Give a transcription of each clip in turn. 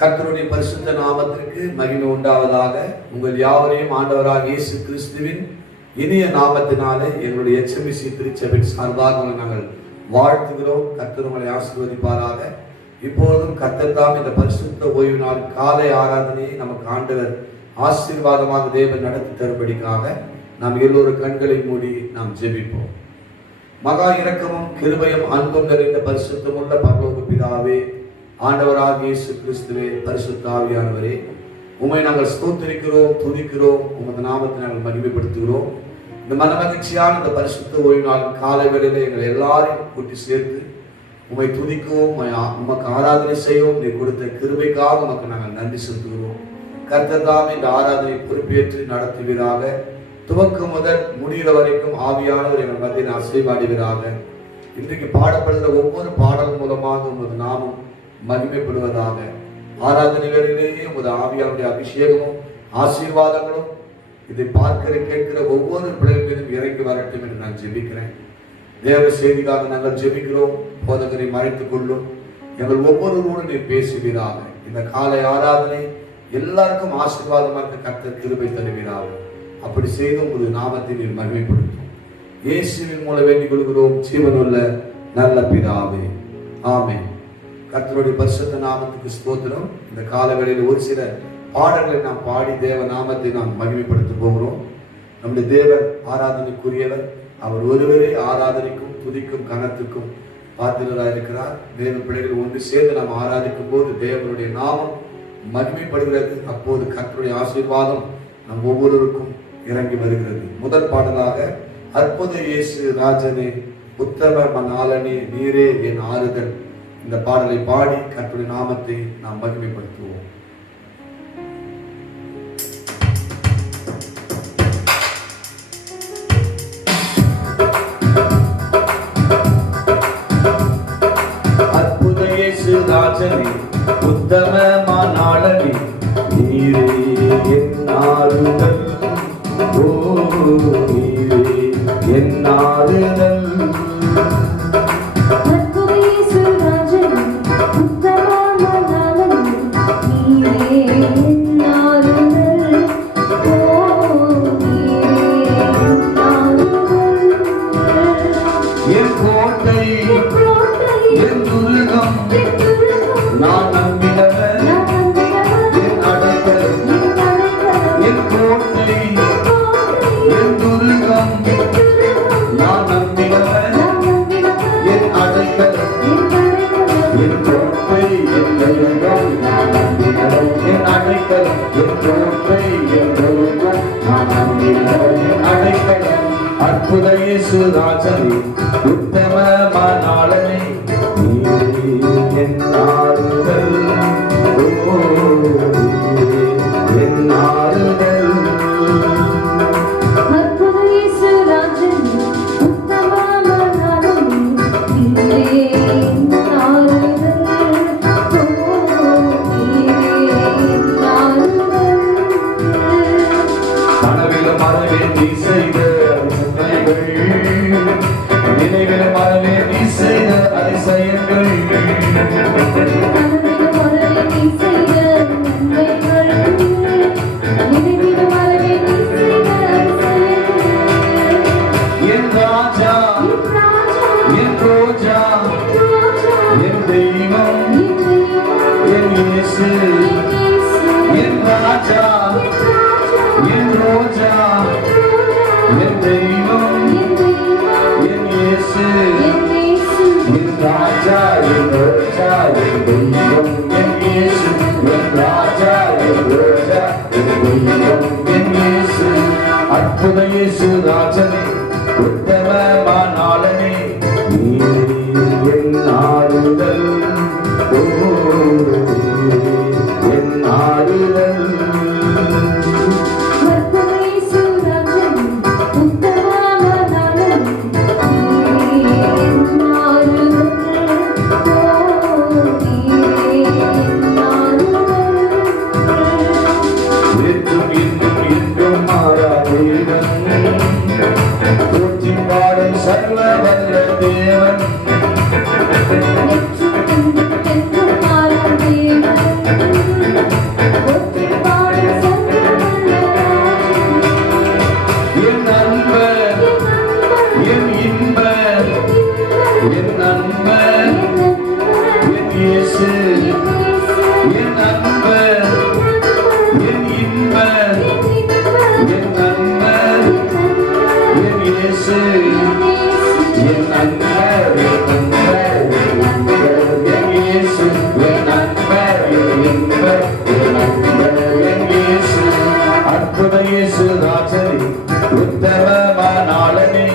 கர்த்தருடைய பரிசுத்த நாமத்திற்கு மகிமை உண்டாவதாக. உங்கள் யாவரையும் ஆண்டவராக இயேசு கிறிஸ்துவின் இனிய நாமத்தினாலே எங்களுடைய HMBC திருச்சபை சார்பாக நாங்கள் வாழ்த்துகிறோம். கர்த்தர் உங்களை ஆசீர்வதிப்பாராக. இப்போதும் கர்த்தர் தாம் இந்த பரிசுத்த ஓய்வு நாள் காலை ஆராதனையை நமக்கு ஆண்டவர் ஆசீர்வாதமாக தேவன் நடத்தி தரும்படிக்காக நாம் எல்லோரும் கண்களை மூடி நாம் ஜெபிப்போம். மகா இரக்கமும் கிருபையும் அன்பும் நிறைந்த பரிசுத்தமுள்ள பரலோக பிதாவே, ஆண்டவராக இயேசு கிறிஸ்துவே, பரிசுத்த ஆவியானவரே, உம்மை நாங்கள் ஸ்தோத்திரிக்கிறோம், துதிக்கிறோம், உமது நாமத்தை நாங்கள் மகிமைப்படுத்துகிறோம். இந்த மனமகிழ்ச்சியான இந்த பரிசுத்த ஓய்வு நாள் காலை வேளையிலே எங்கள் எல்லாரையும் கூட்டி சேர்த்து உம்மை துதிக்கவும், உமக்கு ஆராதனை செய்யவும் நீ கொடுத்த கிருபைக்காக உமக்கு நாங்கள் நன்றி செலுத்துகிறோம். கர்த்தர் தாம் இந்த ஆராதனை பொறுப்பேற்று நடத்துவீராக. துவக்கம் முதல் முடிகிற வரைக்கும் ஆவியானவர் எங்கள் மத்தியில் ஆசீர்வதிப்பாராக. இன்றைக்கு பாடப்படுகிற ஒவ்வொரு பாடல் மூலமாக உமது நாமம் மகிமைப்படுவதாக. ஆராதனை வேளையிலேயே உமது ஆவியானுடைய அபிஷேகமும் ஆசீர்வாதங்களும் இதை பார்க்கிற கேட்கிற ஒவ்வொரு பிள்ளைகள் மீதும் இறங்கி வரட்டும் என்று நான் ஜெபிக்கிறேன். தேவ செய்திக்காக நாங்கள் ஜெபிக்கிறோம். போதகரை மறைத்துக் கொள்ளும். எங்கள் ஒவ்வொருவரோடு நீர் பேசுவீராக. இந்த காலை ஆராதனை எல்லாருக்கும் ஆசீர்வாதமாக கர்த்தர் கிருபை தருவீராக. அப்படி செய்து உமது நாமத்தை நீர் மகிமைப்படுத்தும். இயேசுவின் மூலம் வேண்டிக் கொள்கிறோம் ஜீவனுள்ள நல்ல பிதாவே, ஆமென். கர்த்தருடைய பரிசுத்த நாமத்துக்கு ஸ்தோத்திரம். இந்த காலவேளையில் ஒரு சில பாடல்களை நாம் பாடி தேவ நாமத்தை நாம் மகிமைப்படுத்த போகிறோம். நம்முடைய தேவன் ஆராதனைக்குரியவர். அவர் ஒருவரே ஆராதனைக்கும் துதிக்கும் கனத்துக்கும் பாத்திரராக இருக்கிறார். தேவ பிள்ளைகள் ஒன்று சேர்ந்து நாம் ஆராதிக்கும் போது தேவனுடைய நாமம் மகிமைப்படுகிறது. அப்போது கர்த்தருடைய ஆசீர்வாதம் நம் ஒவ்வொருவருக்கும் இறங்கி வருகிறது. முதல் பாடலாக அற்புத இயேசு ராஜனே, உத்தம மணாளனே, நீரே என் ஆறுதல், இந்த பாடலை பாடி கர்த்தருடைய நாமத்தை நாம் மகிமைப்படுத்துவோம். அற்புத இயேசு ராஜனே, உத்தம மணாளனே, நீரே என் ஆறுதல், ஓ நீரே என் ஆறுதல். அற்புத இயேசு ராஜனே, உத்தம மணாளனே, நீரே என் ஆறுதல், ஓ நீரே என் ஆறுதல். அற்புத இயேசு ராஜனே, உத்தம மணாளனே, நீரே என் ஆறுதல், ஓ நீரே என் ஆறுதல். கனவிலும் மறவே நீ செய்த நினைவிலும் மறவே நீ செய்த அதிசயங்கள், என் ராஜா, என் ரோஜா, என் தெய்வம், என் இயேசு, என் ராஜா, என் ரோஜா, என் தெய்வம், என் இயேசு, என் ராஜா, என் ரோஜா, என் தெய்வம், என் இயேசு, என் ராஜா, என் ரோஜா, என் தெய்வம், என் இயேசு. அற்புத இயேசு ராஜனே, உத்தம மணாளனே, நீரே என் ஆறுதல், ஓ நீரே என் ஆறுதல். நீரே இயேசு என் நண்பர், என் இன்பர், என் நண்பர், என் இயேசு என் நண்பர், என் நண்பர், என் இயேசு என் நண்பர், என் இன்பர், என் நண்பர், என் இயேசு. அற்புத இயேசு ராஜனே, உத்தமமானாளனே,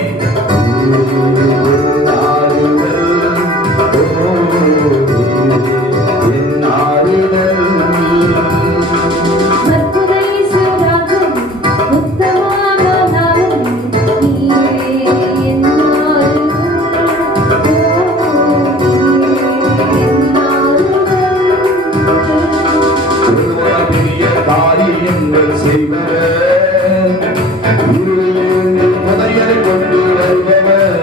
காரியங்கள் செய்வர், புதையலை கொண்டு வருபவர்,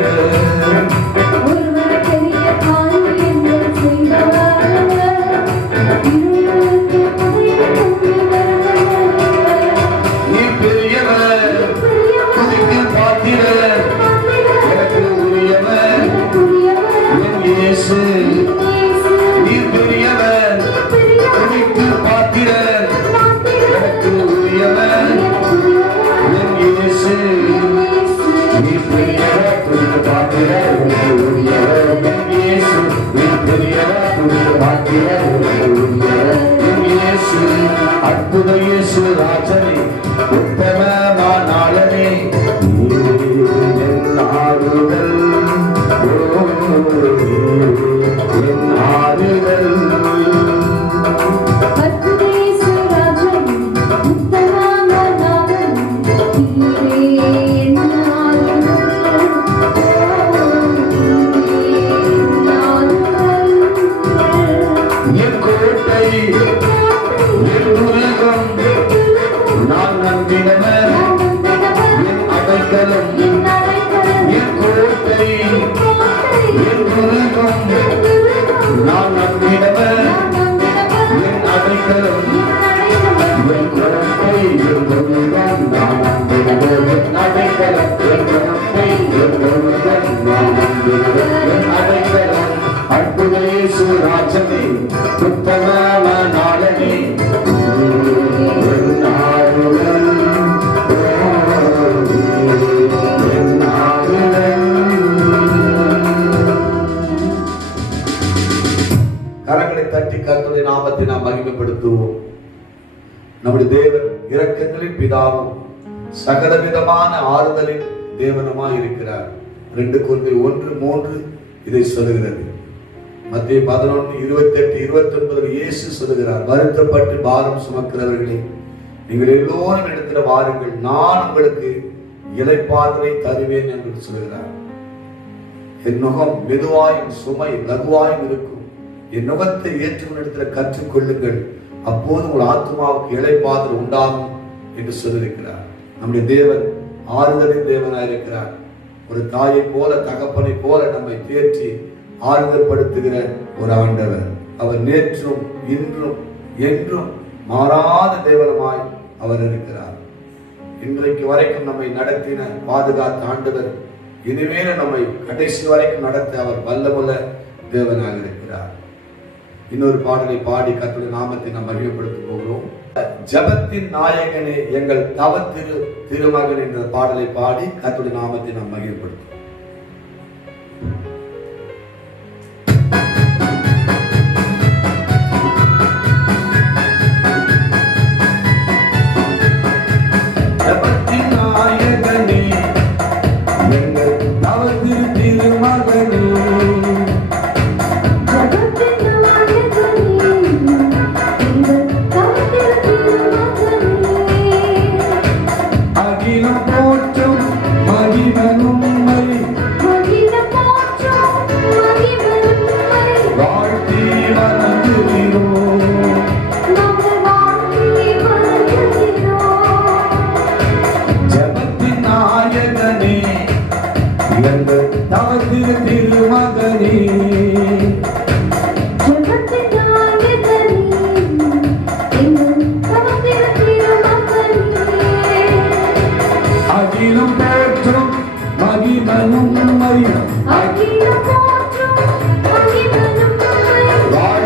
நீ பெரியவர், துதிக்கு பாத்திரர், எனக்கு உரியவர், என் இயேசு. நீ பெரியவர், துதிக்கு பாத்திரர், எனக்கு உரியவர், என் இயேசு. நீ பெரியவர், துதிக்கு பாத்திரர், எனக்கு உரியவர், என் இயேசு. நீ பெரியவர், துதிக்கு பாத்திரர், எனக்கு உரியவர், என் இயேசு. அற்புத இயேசு ராஜனே, உத்தமமானாளனே, என் ஆறுதல், என் ஆறுதல். என் கோட்டை, என் உலகம், நான் நம்பினவர், என் அடைக்கலம், என் கோட்டை, என் உலகம், நான் நம்பினவர், என் அடைக்கலம், என் கோட்டை, என் உலகம், நான் நம்பினவர், என் அடைக்கலம், என் கோட்டை, என் உலகம், நான் நம்பினவர், என் அடைக்கலம். அற்புத இயேசு ராஜனே, உத்தமமானாளனே, என் ஆறுதல், என் ஆறுதல். கரங்களை தட்டி கர்த்தருடைய நாமத்தை நாம் மகிமைப்படுத்துவோம். நம்முடைய தேவன் இரக்கங்களின் பிதாவும் சகலவிதமான ஆறுதலின் தேவனுமாய் இருக்கிறார். 2 கொரிந்தியர் 1:3 இதை சொல்லுகிறது. மத்திய 11:28-29 இயேசு சொல்லுகிறார், வருத்தப்பட்டு பாரம் சுமக்கிறவர்களே, நீங்கள் எல்லோரும் இடத்துல வாருங்கள், நான் உங்களுக்கு இளைப்பாறுதலை தருவேன் என்று சொல்லுகிறார். என் நுகம் மெதுவாயும் சுமை லகுவாயும் இருக்கும், என் நுகத்தை ஏற்றுக்கொண்ட இடத்துல கற்றுக்கொள்ளுங்கள், அப்போது உங்கள் ஆத்மாவுக்கு இளைப்பாறுதல் உண்டாகும் என்று சொல்லியிருக்கிறார். நம்முடைய தேவன் ஆறுதலின் தேவனாயிருக்கிறார். ஒரு தாயை போல தகப்பனை போல நம்மை தேற்றி ஆறுதல் படுத்துகிற ஒரு ஆண்டவர். அவர் நேற்றும் இன்றும் என்றும் மாறாத தேவனமாய் அவர் இருக்கிறார். இன்றைக்கு வரைக்கும் நம்மை நடத்தின பாதுகாத்த ஆண்டவர் இனிமேல் நம்மை கடைசி வரைக்கும் நடத்த அவர் வல்லமுள்ள தேவனாக இருக்கிறார். இன்னொரு பாடலை பாடி கர்த்தருடைய நாமத்தை நாம் மகிமைப்படுத்த போகிறோம். ஜபத்தின் நாயகனே எங்கள் தவ திருமகன் என்ற பாடலை பாடி கர்த்தருடைய நாமத்தை நாம் மகிமைப்படுத்தும். ஜபத்தின் நாயகனே எங்கள் தவ திருமகனே, அகிலம் போற்றும் மகிமனும்மை வாழ்த்தி வணங்குகிறோம். ஜபத்தின் நாயகனே எங்கள் தவ திருமகனே, அகிலம் போற்றும் மகிமனும்மை வாழ்த்தி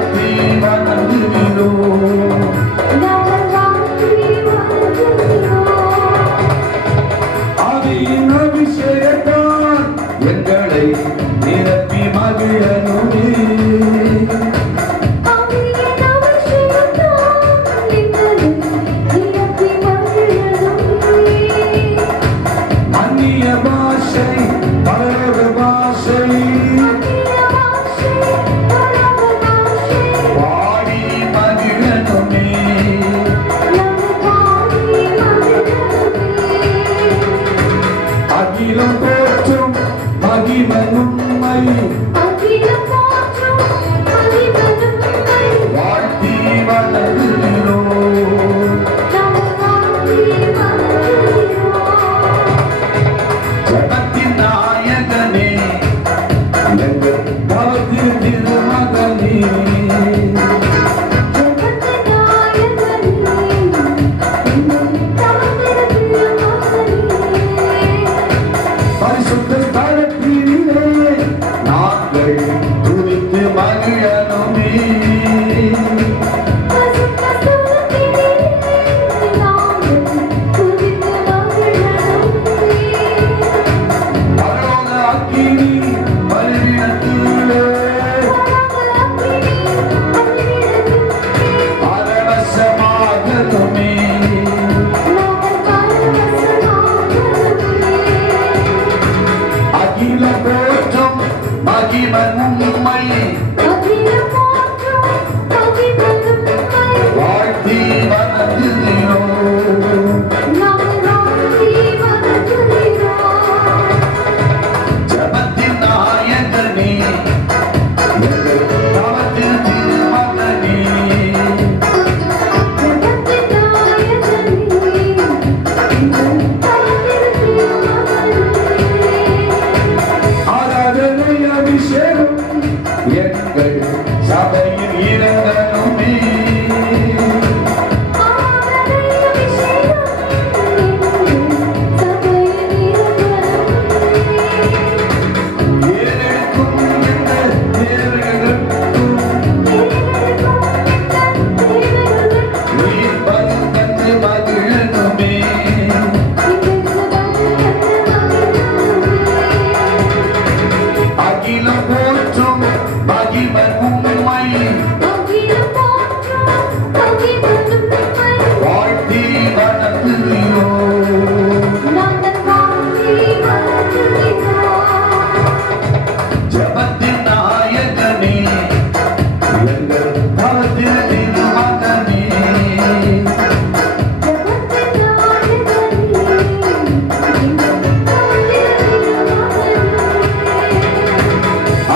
தாவதின் மகனே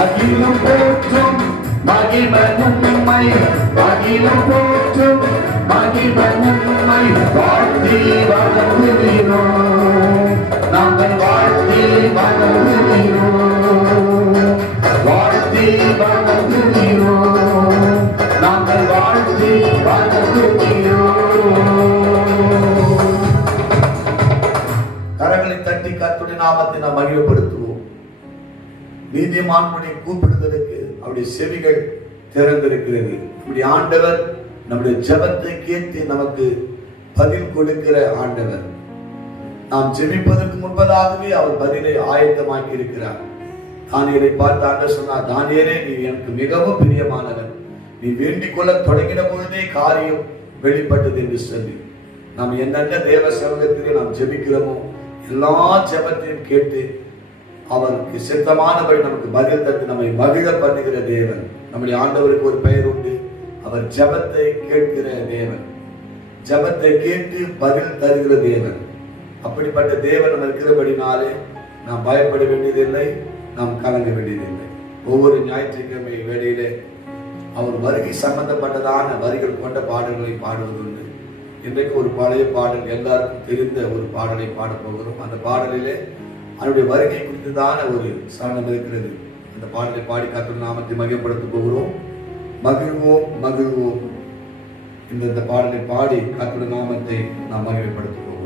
அகிலம் போற்றும் மகிமனும்மை அகிலம் போற்றும் மகிமனும்மை வாழ்த்தி வணங்குகிறோம் நாங்கள் வாழ்த்தி வணங்குகிறோம் வாழ்த்தி வணங்குகிறோம் நாங்கள் வாழ்த்தி வணங்குகிறோம். கரங்களை தட்டி கர்த்தருடைய நாமத்தை நாம் மகிமைப்படுத்துவோம். நீதிமான்களை கூப்பிடுவதற்கு அவருடைய செவிகள் திறந்திருக்கிறது. நம்முடைய ஆண்டவர் நம்முடைய ஜெபத்தை கேட்டு நமக்கு பதில் கொடுக்கிற ஆண்டவர். நாம் ஜெபிப்பதற்கு முன்பதாகவே அவர் பதிலை ஆயத்தமாக்கி இருக்கிறார். தானியேலை பார்த்து ஆண்டவர் சொன்னார், தானியேலே நீ எனக்கு மிகவும் பிரியமானவன், நீ வேண்டிக் கொள்ள தொடங்கின பொழுதே காரியம் வெளிப்பட்டது என்று சொல்லி நாம் என்னென்ன தேவ சமூகத்திலே நாம் ஜெபிக்கிறோமோ எல்லா ஜெபத்தையும் கேட்டு அவருக்கு சித்தமானபடி நமக்கு பதில் தந்து நம்மை மகிழ பண்ணுகிற தேவன். நம்முடைய ஆண்டவருக்கு ஒரு பெயர் உண்டு, அவர் ஜெபத்தை கேட்கிற தேவன், ஜெபத்தை கேட்டு பதில் தருகிற தேவன். அப்படிப்பட்ட தேவன் நம்ம இருக்கிறபடினாலே நாம் பயப்பட வேண்டியதில்லை, நாம் கலங்க வேண்டியதில்லை. ஒவ்வொரு ஞாயிற்றுக்கிழமை வேளையிலே அவர் வருகை சம்பந்தப்பட்டதான வரிகள் கொண்ட பாடல்களை பாடுவது உண்டு. இன்றைக்கு ஒரு பழைய பாடல், எல்லாருக்கும் தெரிந்த ஒரு பாடலை பாடப் போகிறோம். அந்த பாடலிலே அவருடைய வருகை குறித்துதான ஒரு சரணம் இருக்கிறது. அந்த பாடலை பாடி கர்த்தருடைய நாமத்தை மகிமைப்படுத்த போகிறோம். மகிழ்வோம் மகிழ்வோம். இந்த பாடலை பாடி கர்த்தருடைய நாமத்தை நாம் மகிமைப்படுத்த போகிறோம்.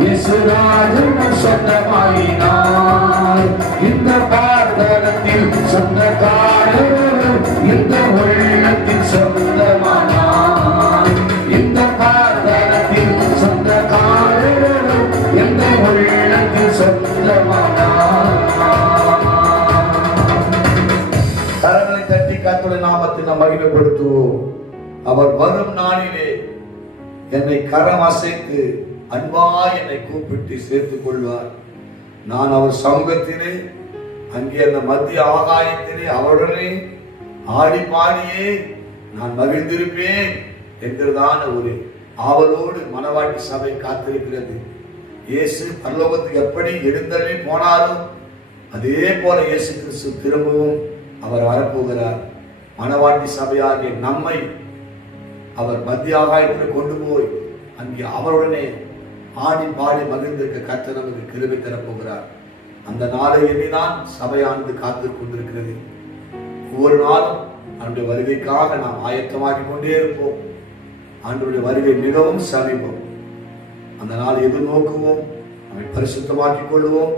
இயேசுராஜன் சொந்தமாயினார். இந்த பாதலத்தில் சொந்தக்காரர் இந்த உள்ளத்தில் சொந்தமானார். இந்த பாதலத்தில் சொந்தக்காரர் இந்த உள்ளத்தில் சொந்தமானார். கரங்களை தட்டி கர்த்தருடைய நாமத்தை நாம் மகிமைப்படுத்துவோம். அவர் வரும் நாளிலே என்னை கரம் அசைத்து அன்பாய் என்னை கூப்பிட்டு சேர்த்துக் கொள்வார். நான் அவர் சமூகத்திலே அங்கே அந்த மத்திய ஆகாயத்திலே அவருடனே ஆடி பாடியே நான் மகிழ்ந்திருப்பேன் என்றுதான் ஒரு ஆவலோடு மணவாட்டி சபை காத்திருக்கிறது. இயேசு பரலோகத்துக்கு எப்படி எழுந்தள்ளி போனாரோ அதே போல இயேசு கிறிஸ்து திரும்பவும் அவர் வரப்போகிறார். மணவாட்டி சபையாகிய நம்மை அவர் மத்திய ஆகாயத்தில் கொண்டு போய் அங்கே அவருடனே ஆடி பாடி மகிழ்ந்திருக்க கர்த்தர் நமக்கு கிருபை தரப்போகிறார். அந்த நாளை எண்ணிதான் சபையானது காத்து கொண்டிருக்கிறது. ஒவ்வொரு நாளும் அவருடைய வருகைக்காக நாம் ஆயத்தமாக்கி கொண்டே இருப்போம். ஆண்டவருடைய வருகை மிகவும் சமீபம். அந்த நாள் எது நோக்குவோம், நம்மை பரிசுத்தமாக்கிக் கொள்வோம்,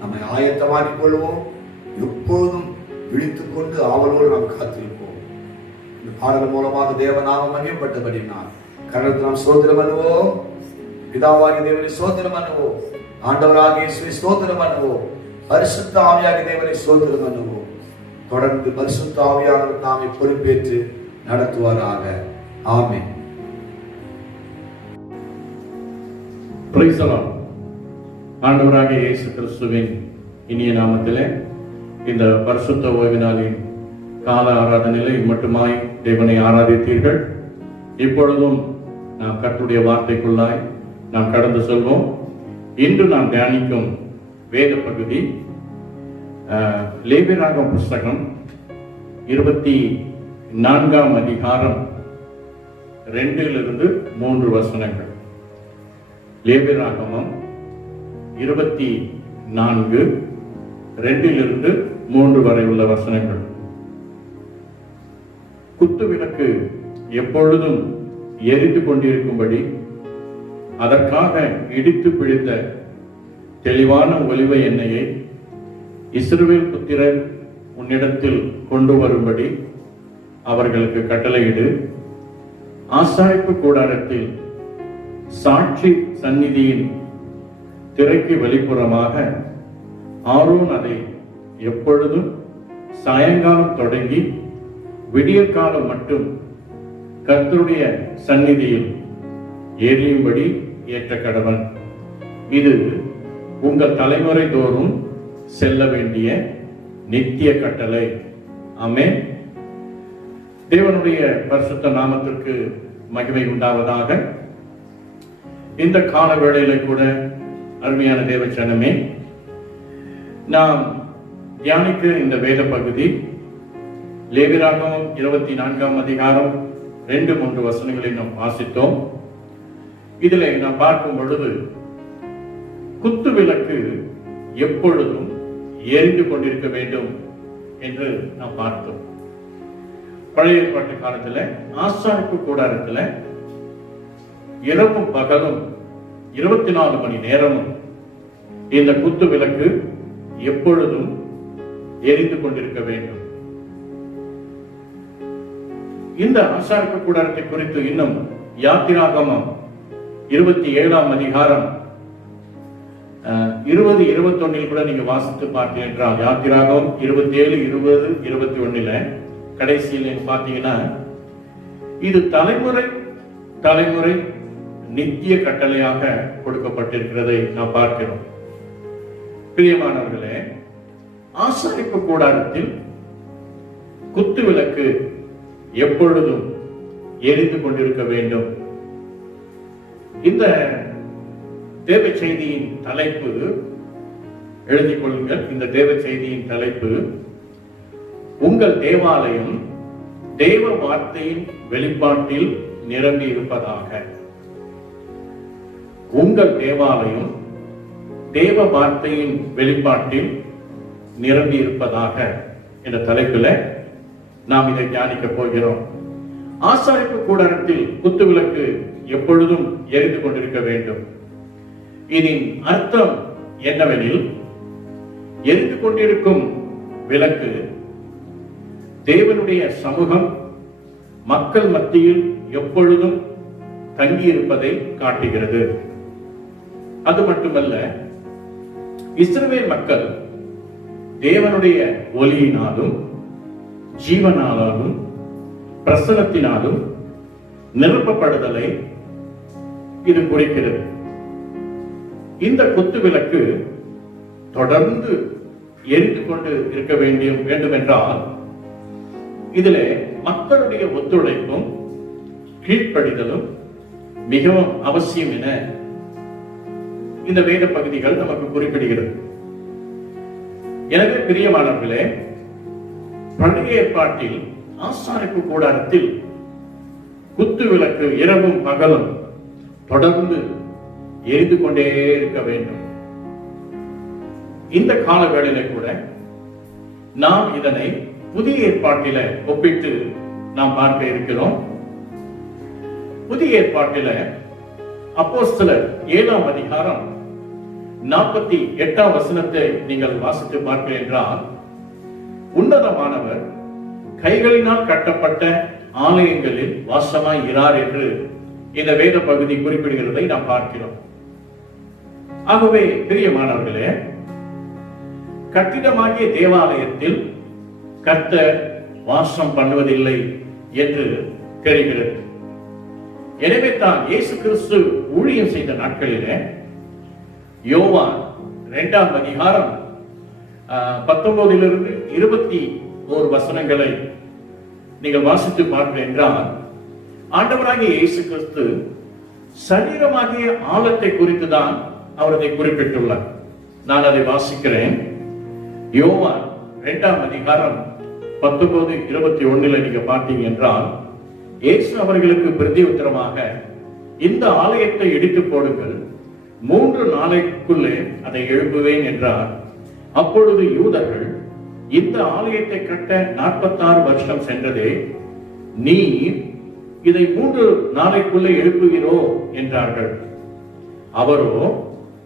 நம்மை ஆயத்தமாக்கிக் கொள்வோம். எப்போதும் விழித்துக் கொண்டு ஆவலோடு நாம் காத்திருப்போம். இந்த பாடல் மூலமாக தேவநாமம் மகிமைப்பட்டபடி நான் கர்த்தருக்கு நாம் ஸ்தோத்திரம் பண்ணுவோம். பிதாவாகிய தேவனை ஸ்தோத்திரம் பண்ணுவோம். ஆண்டவராகிய இயேசுவை ஸ்தோத்திரம் பண்ணுவோம். பரிசுத்த ஆவியாகிய தேவனை ஸ்தோத்திரம் பண்ணுவோம். தொடர்ந்து பரிசுத்த ஆவியானவர் நாமே பொறுப்பேற்று நடத்துவாராக. ஆமென். Praise the Lord. ஆண்டவராகிய இயேசு கிறிஸ்துவின் இனிய நாமத்திலே இந்த பரிசுத்த ஓய்வு நாளின் கால ஆராதனையிலே மட்டுமாய் தேவனை ஆராதித்தீர்கள். இப்பொழுதும் நாம் கர்த்தருடைய வார்த்தைக்குள்ளாய் நாம் கடந்து செல்வோம். இன்று நாம் தியானிக்கும் வேத பகுதி லேவியராகமம் புஸ்தகம் 24ஆம் அதிகாரம் 2-3 வசனங்கள். லேவியராகமம் 24 2-3 வரை உள்ள வசனங்கள். குத்து விளக்கு எப்பொழுதும் எரிந்து கொண்டிருக்கும்படி அதற்காக இடித்து பிடித்த தெளிவான ஒலிவ எண்ணெயை இஸ்ரவேல் புத்திரர் உன்னிடத்தில் கொண்டு வரும்படி அவர்களுக்கு கட்டளையிடு. ஆசாரிப்பு கூடாரத்தில் சாட்சி சந்நிதியின் திரைக்கு வெளிப்புறமாக ஆரோன் அதை எப்பொழுதும் சாயங்காலம் தொடங்கி விடியற்காலம் மட்டும் கர்த்தருடைய சந்நிதியில் எரியும்படி ஏற்ற கடவன். இது உங்கள் தலைமுறை தோறும் செல்ல வேண்டிய நித்திய கட்டளை. ஆமென். தேவனுடைய பரிசுத்த நாமத்திற்கு மகிமை உண்டாவதாக. இந்த கால வேளையில கூட அருமையான தேவச்சனமே, நாம் தியானிக்க இந்த வேத பகுதி லேவியராகமம் 24ஆம் அதிகாரம் 2-3 வசனங்களை நாம் வாசித்தோம். இதில் நாம் பார்க்கும் பொழுது குத்து விளக்கு எப்பொழுதும் எரிந்து கொண்டிருக்க வேண்டும் என்று நாம் பார்த்தோம். பழைய ஏற்பாட்டு காலத்துல ஆசாரிப்பு கூடாரத்துல இரவும் பகலும் 24 மணி நேரமும் இந்த குத்து விளக்கு எப்பொழுதும் எரிந்து கொண்டிருக்க வேண்டும். இந்த ஆசாரிப்பு கூடாரத்தை குறித்து இன்னும் யாத்திராகமம் 27ஆம் அதிகாரம் 20-21 கூட நீங்க வாசித்து பார்த்தீங்க என்றால், யாத்திராகமம் 27, 20, 21 கடைசியில் பார்த்தீங்கன்னா இது தலைமுறை தலைமுறை நித்திய கட்டளையாக கொடுக்கப்பட்டிருக்கிறதை நாம் பார்க்கிறோம். பிரியமானவர்களே, ஆசாரிப்பு கூடாரத்தில் குத்து விளக்கு எப்பொழுதும் எரிந்து கொண்டிருக்க வேண்டும். இந்த தேவ செய்தியின் தலைப்பு எழுதிக் கொள்ளுங்கள். இந்த தேவ செய்தியின் தலைப்பு உங்கள் தேவாலயம் தேவ வார்த்தையின் வெளிப்பாட்டில் நிரம்பி இருப்பதாக. உங்கள் தேவாலயம் தேவ வார்த்தையின் வெளிப்பாட்டில் நிரம்பி இருப்பதாக என்ற தலைப்பில் நாம் இதை தியானிக்க போகிறோம். ஆசாரிப்பு கூடாரத்தில் குத்து விளக்கு எப்பொழுதும் எரிந்து கொண்டிருக்க வேண்டும். இதன் அர்த்தம் என்னவெனில், எரிந்து கொண்டிருக்கும் விளக்கு தேவனுடைய சமூகம் மக்கள் மத்தியில் எப்பொழுதும் தங்கியிருப்பதை காட்டுகிறது. அது மட்டுமல்ல, இஸ்ரவேல் மக்கள் தேவனுடைய ஒளியினாலும் ஜீவனாலும் பிரசனத்தினாலும் நிரப்பப்படுதலை இது குறிக்கிறது. இந்த குத்து விளக்கு தொடர்ந்து எரிந்து கொண்டு இருக்க வேண்டும் என்றால் இதிலே மக்களுடைய ஒத்துழைப்பும் கீழ்ப்படிதலும் மிகவும் அவசியம் என இந்த வேத பகுதிகள் நமக்கு குறிப்பிடுகிறது. எனவே பிரியமானவர்களே, பழைய ஏற்பாட்டில் ஆசாரிப்பு கூடாரத்தில் குத்து விளக்கு இரவும் பகலும் தொடர்ந்து எரிந்து கொண்டே இருக்க வேண்டும். இந்த காலங்களிலே கூட நாம் இதனை புதிய ஏற்பாட்டில ஒப்பிட்டு நாம் பார்க்க இருக்கிறோம். புதிய ஏற்பாட்டில அப்போஸ்தலர் 7ஆம் அதிகாரம் 48ஆம் வசனத்தை நீங்கள் வாசித்து பார்க்க என்றால், உன்னதமானவர் கைகளினால் கட்டப்பட்ட ஆலயங்களில் வாசமாய் இரார் என்று இந்த வேத பகுதி குறிப்பிடுகிறதை நாம் பார்க்கிறோம். ஆகவே பிரியமானவர்களே, கட்டிடமாகிய தேவாலயத்தில் கர்த்தர் வாசம் பண்ணுவதில்லை என்று தெரிகிறது. எனவே தான் இயேசு கிறிஸ்து ஊழியம் செய்த நாட்களிலே யோவான் 2ஆம் அதிகாரம் 19 21 வசனங்களை நீங்கள் வாசித்து பார்க்க என்றால், ஆண்டவராகிய இயேசு கிறிஸ்து சரீரமாகிய ஆலத்தை குறித்துதான் அவர் அதை குறிப்பிட்டுள்ளார். நான் அதை வாசிக்கிறேன். யோவான் 2ஆம் அதிகாரம் 19-21 நீங்க பார்த்தீங்க என்றால், இயேசு அவர்களுக்கு பிரதியுத்தரமாக, இந்த ஆலயத்தை இடித்து போடுங்கள், 3 நாளைக்குள்ளே அதை எழுப்புவேன் என்றார். அப்பொழுது யூதர்கள், இந்த ஆலயத்தை கட்ட 46 வருஷம் சென்றதே, நீ இதை 3 நாளைக்குள்ளே எழுப்புகிறோ என்றார்கள். அவரோ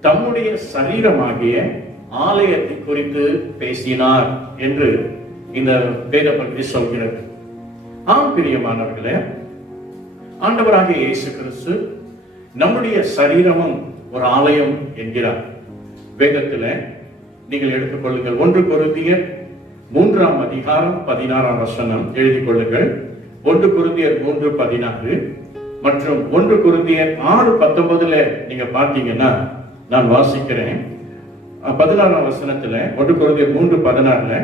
தம்முடைய சரீரமாகிய ஆலயத்தை குறித்து பேசினார் என்று இந்த வேத பகுதி சொல்கிறது. ஆம் பிரியமானவர்களே, ஆண்டவராகிய இயேசு கிறிஸ்து நம்முடைய சரீரமும் ஒரு ஆலயம் என்கிறார். வேதத்தில் நீங்கள் எடுத்துக் கொள்ளுங்கள். 1 கொரிந்தியர் 3ஆம் அதிகாரம் 16ஆம் வசனம் எழுதிக் கொள்ளுங்கள். 1 கொரிந்தியர் 3:16 மற்றும் 1 கொரிந்தியர் 6:19 நீங்க பார்த்தீங்கன்னா, நான் வாசிக்கிறேன். 16ஆம் வசனத்துல 1 கொரிந்தியர் 3:16,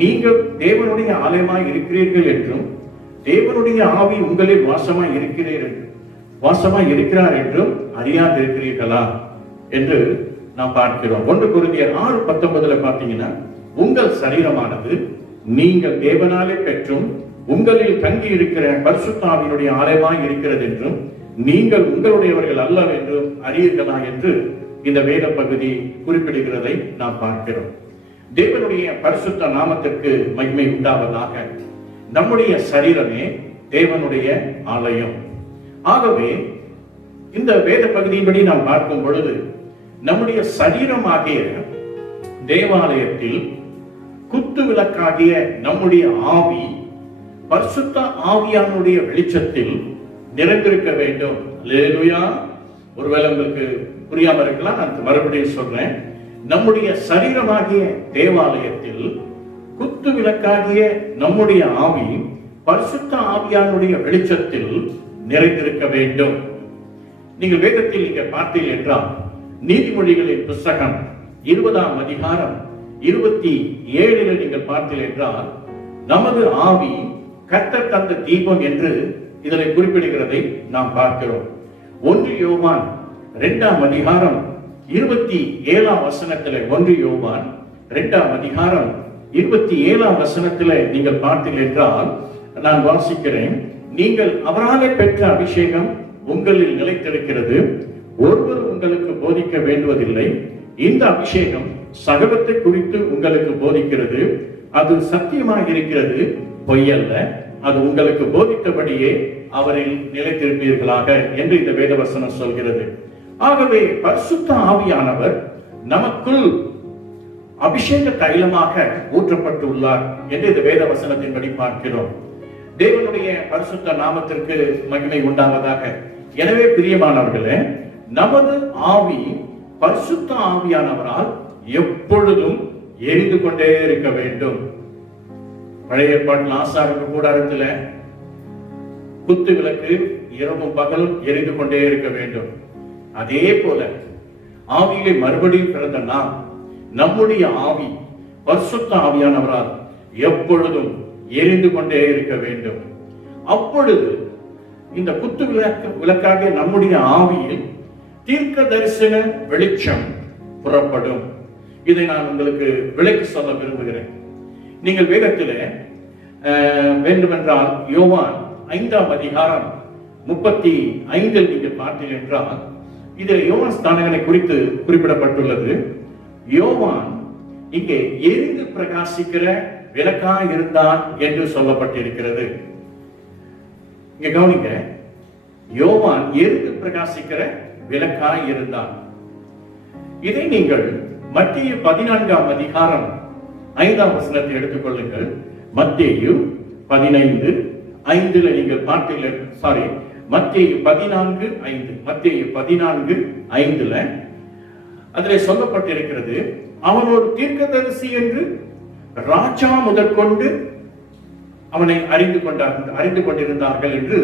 நீங்கள் தேவனுடைய ஆலயமாய் இருக்கிறீர்கள் என்றும் தேவனுடைய ஆவி உங்களில் வாசமாய் இருக்கிறார் என்றும் அறியாதிருக்கிறீர்களா என்று நாம் பார்க்கிறோம். 1 கொரிந்தியர் 6:19 பார்த்தீங்கன்னா, உங்கள் சரீரமானது நீங்கள் தேவனாலே பெற்றும் உங்களில் தங்கி இருக்கிற பரிசுத்த ஆவியினுடைய ஆலயமாய் இருக்கிறது என்றும் நீங்கள் உங்களுடையவர்கள் அல்ல என்றும் அறியீர்களா என்று இந்த வேத பகுதி குறிப்பிடுகிறதை நாம் பார்க்கிறோம். தேவனுடைய பரிசுத்த நாமத்திற்கு மகிமை உண்டாவதாக. நம்முடைய சரீரமே தேவனுடைய ஆலயம். ஆகவே இந்த வேத பகுதியின்படி நாம் பார்க்கும் பொழுது, நம்முடைய சரீரமாகிய தேவாலயத்தில் குத்து விளக்காகிய நம்முடைய ஆவி பரிசுத்த ஆவியானுடைய வெளிச்சத்தில் நிறைந்திருக்க வேண்டும். அல்லேலூயா. ஒருவேளை உங்களுக்கு புரியாம இருக்கலாம், நான் மறுபடியும் சொல்றேன். நம்முடைய சரீரமாகிய தேவாலயத்தில் குத்து விளக்காகிய நம்முடைய ஆவி பரிசுத்த ஆவியானுடைய வெளிச்சத்தில் நிறைந்திருக்க வேண்டும். நீங்கள் வேதத்தில் நீங்க பார்த்தீர்கள் என்றால், நீதிமொழிகளின் புத்தகம் 20ஆம் அதிகாரம் 27 நீங்கள் பார்த்தீர்கள் என்றால், நமது ஆவி கர்த்தர் தந்த தீபம் என்று இதனை குறிப்பிடுகிறதை நாம் பார்க்கிறோம். 1 யோவான் 2ஆம் அதிகாரம் 27ஆம் வசனத்திலே, 1 யோவான் 2ஆம் அதிகாரம் 27ஆம் வசனத்திலே நீங்கள் பார்த்தீர்கள் என்றால், நான் வாசிக்கிறேன். நீங்கள் அவராலே பெற்ற அபிஷேகம் உங்களில் நிலைத்திருக்கிறது, ஒருவர் உங்களுக்கு போதிக்க வேண்டுவதில்லை. இந்த அபிஷேகம் சகலத்தை குறித்து உங்களுக்கு போதிக்கிறது, அது சத்தியமாக இருக்கிறது, பொய்யல்ல. அது உங்களுக்கு போதித்தபடியே அவரில் நிலைத்திருப்பீர்களாக என்று இந்த வேதவசனம் சொல்கிறது. ஆகவே பரிசுத்த ஆவியானவர் நமக்குள் அபிஷேக தைலமாக ஊற்றப்பட்டுள்ளார் என்று இந்த வேத வசனத்தின்படி பார்க்கிறோம். தேவனுடைய பரிசுத்த நாமத்திற்கு மகிமை உண்டாவதாக. எனவே பிரியமானவர்களே, நமது ஆவி பரிசுத்த ஆவியானவரால் எப்பொழுதும் எரிந்து கொண்டே இருக்க வேண்டும். பழைய ஏற்பாட்டில் ஆசாரிய கூடாரத்துல குத்து விளக்கு இரவும் பகலும் எரிந்து கொண்டே இருக்க வேண்டும். அதே போல ஆவியிலே மறுபடியும் பிறந்த நாம், நம்முடைய ஆவி பரிசுத்த ஆவியானவரால் எப்பொழுதும் எரிந்து கொண்டே இருக்க வேண்டும். அப்பொழுது இந்த குத்து விளக்காக நம்முடைய ஆவியில் தீர்க்க தரிசன வெளிச்சம் புறப்படும். இதை நான் உங்களுக்கு விளக்கி சொல்ல விரும்புகிறேன். நீங்கள் வேதத்திலே வேண்டுமென்றால் யோவான் 5ஆம் அதிகாரம் 35 நீங்கள் பார்த்தீர்கள் என்றால் இதில் யோவான் ஸ்தானங்களை குறித்து குறிப்பிடப்பட்டுள்ளது. யோவான் இங்கே எரிந்து பிரகாசிக்கிற விளக்காய் இருந்தான் என்று சொல்லப்பட்டிருக்கிறது. இங்க கவனிங்க, யோவான் எரிந்து பிரகாசிக்கிற விளக்காய் இருந்தான். இதை நீங்கள் மத்தேயு 14ஆம் அதிகாரம் 5ஆம் வசனத்தை எடுத்துக்கொள்ளுங்கள். மத்தேயு 15:5 நீங்கள் பார்த்தீர்கள். மத்தேயு 14:5 மத்தேயு 14:5 அதிலே சொல்லப்பட்டிருக்கிறது, அவன் ஒரு தீர்க்கதரிசி என்று ராஜா முதற்கொண்டு அவனை அறிந்து கொண்டிருந்தார்கள் என்று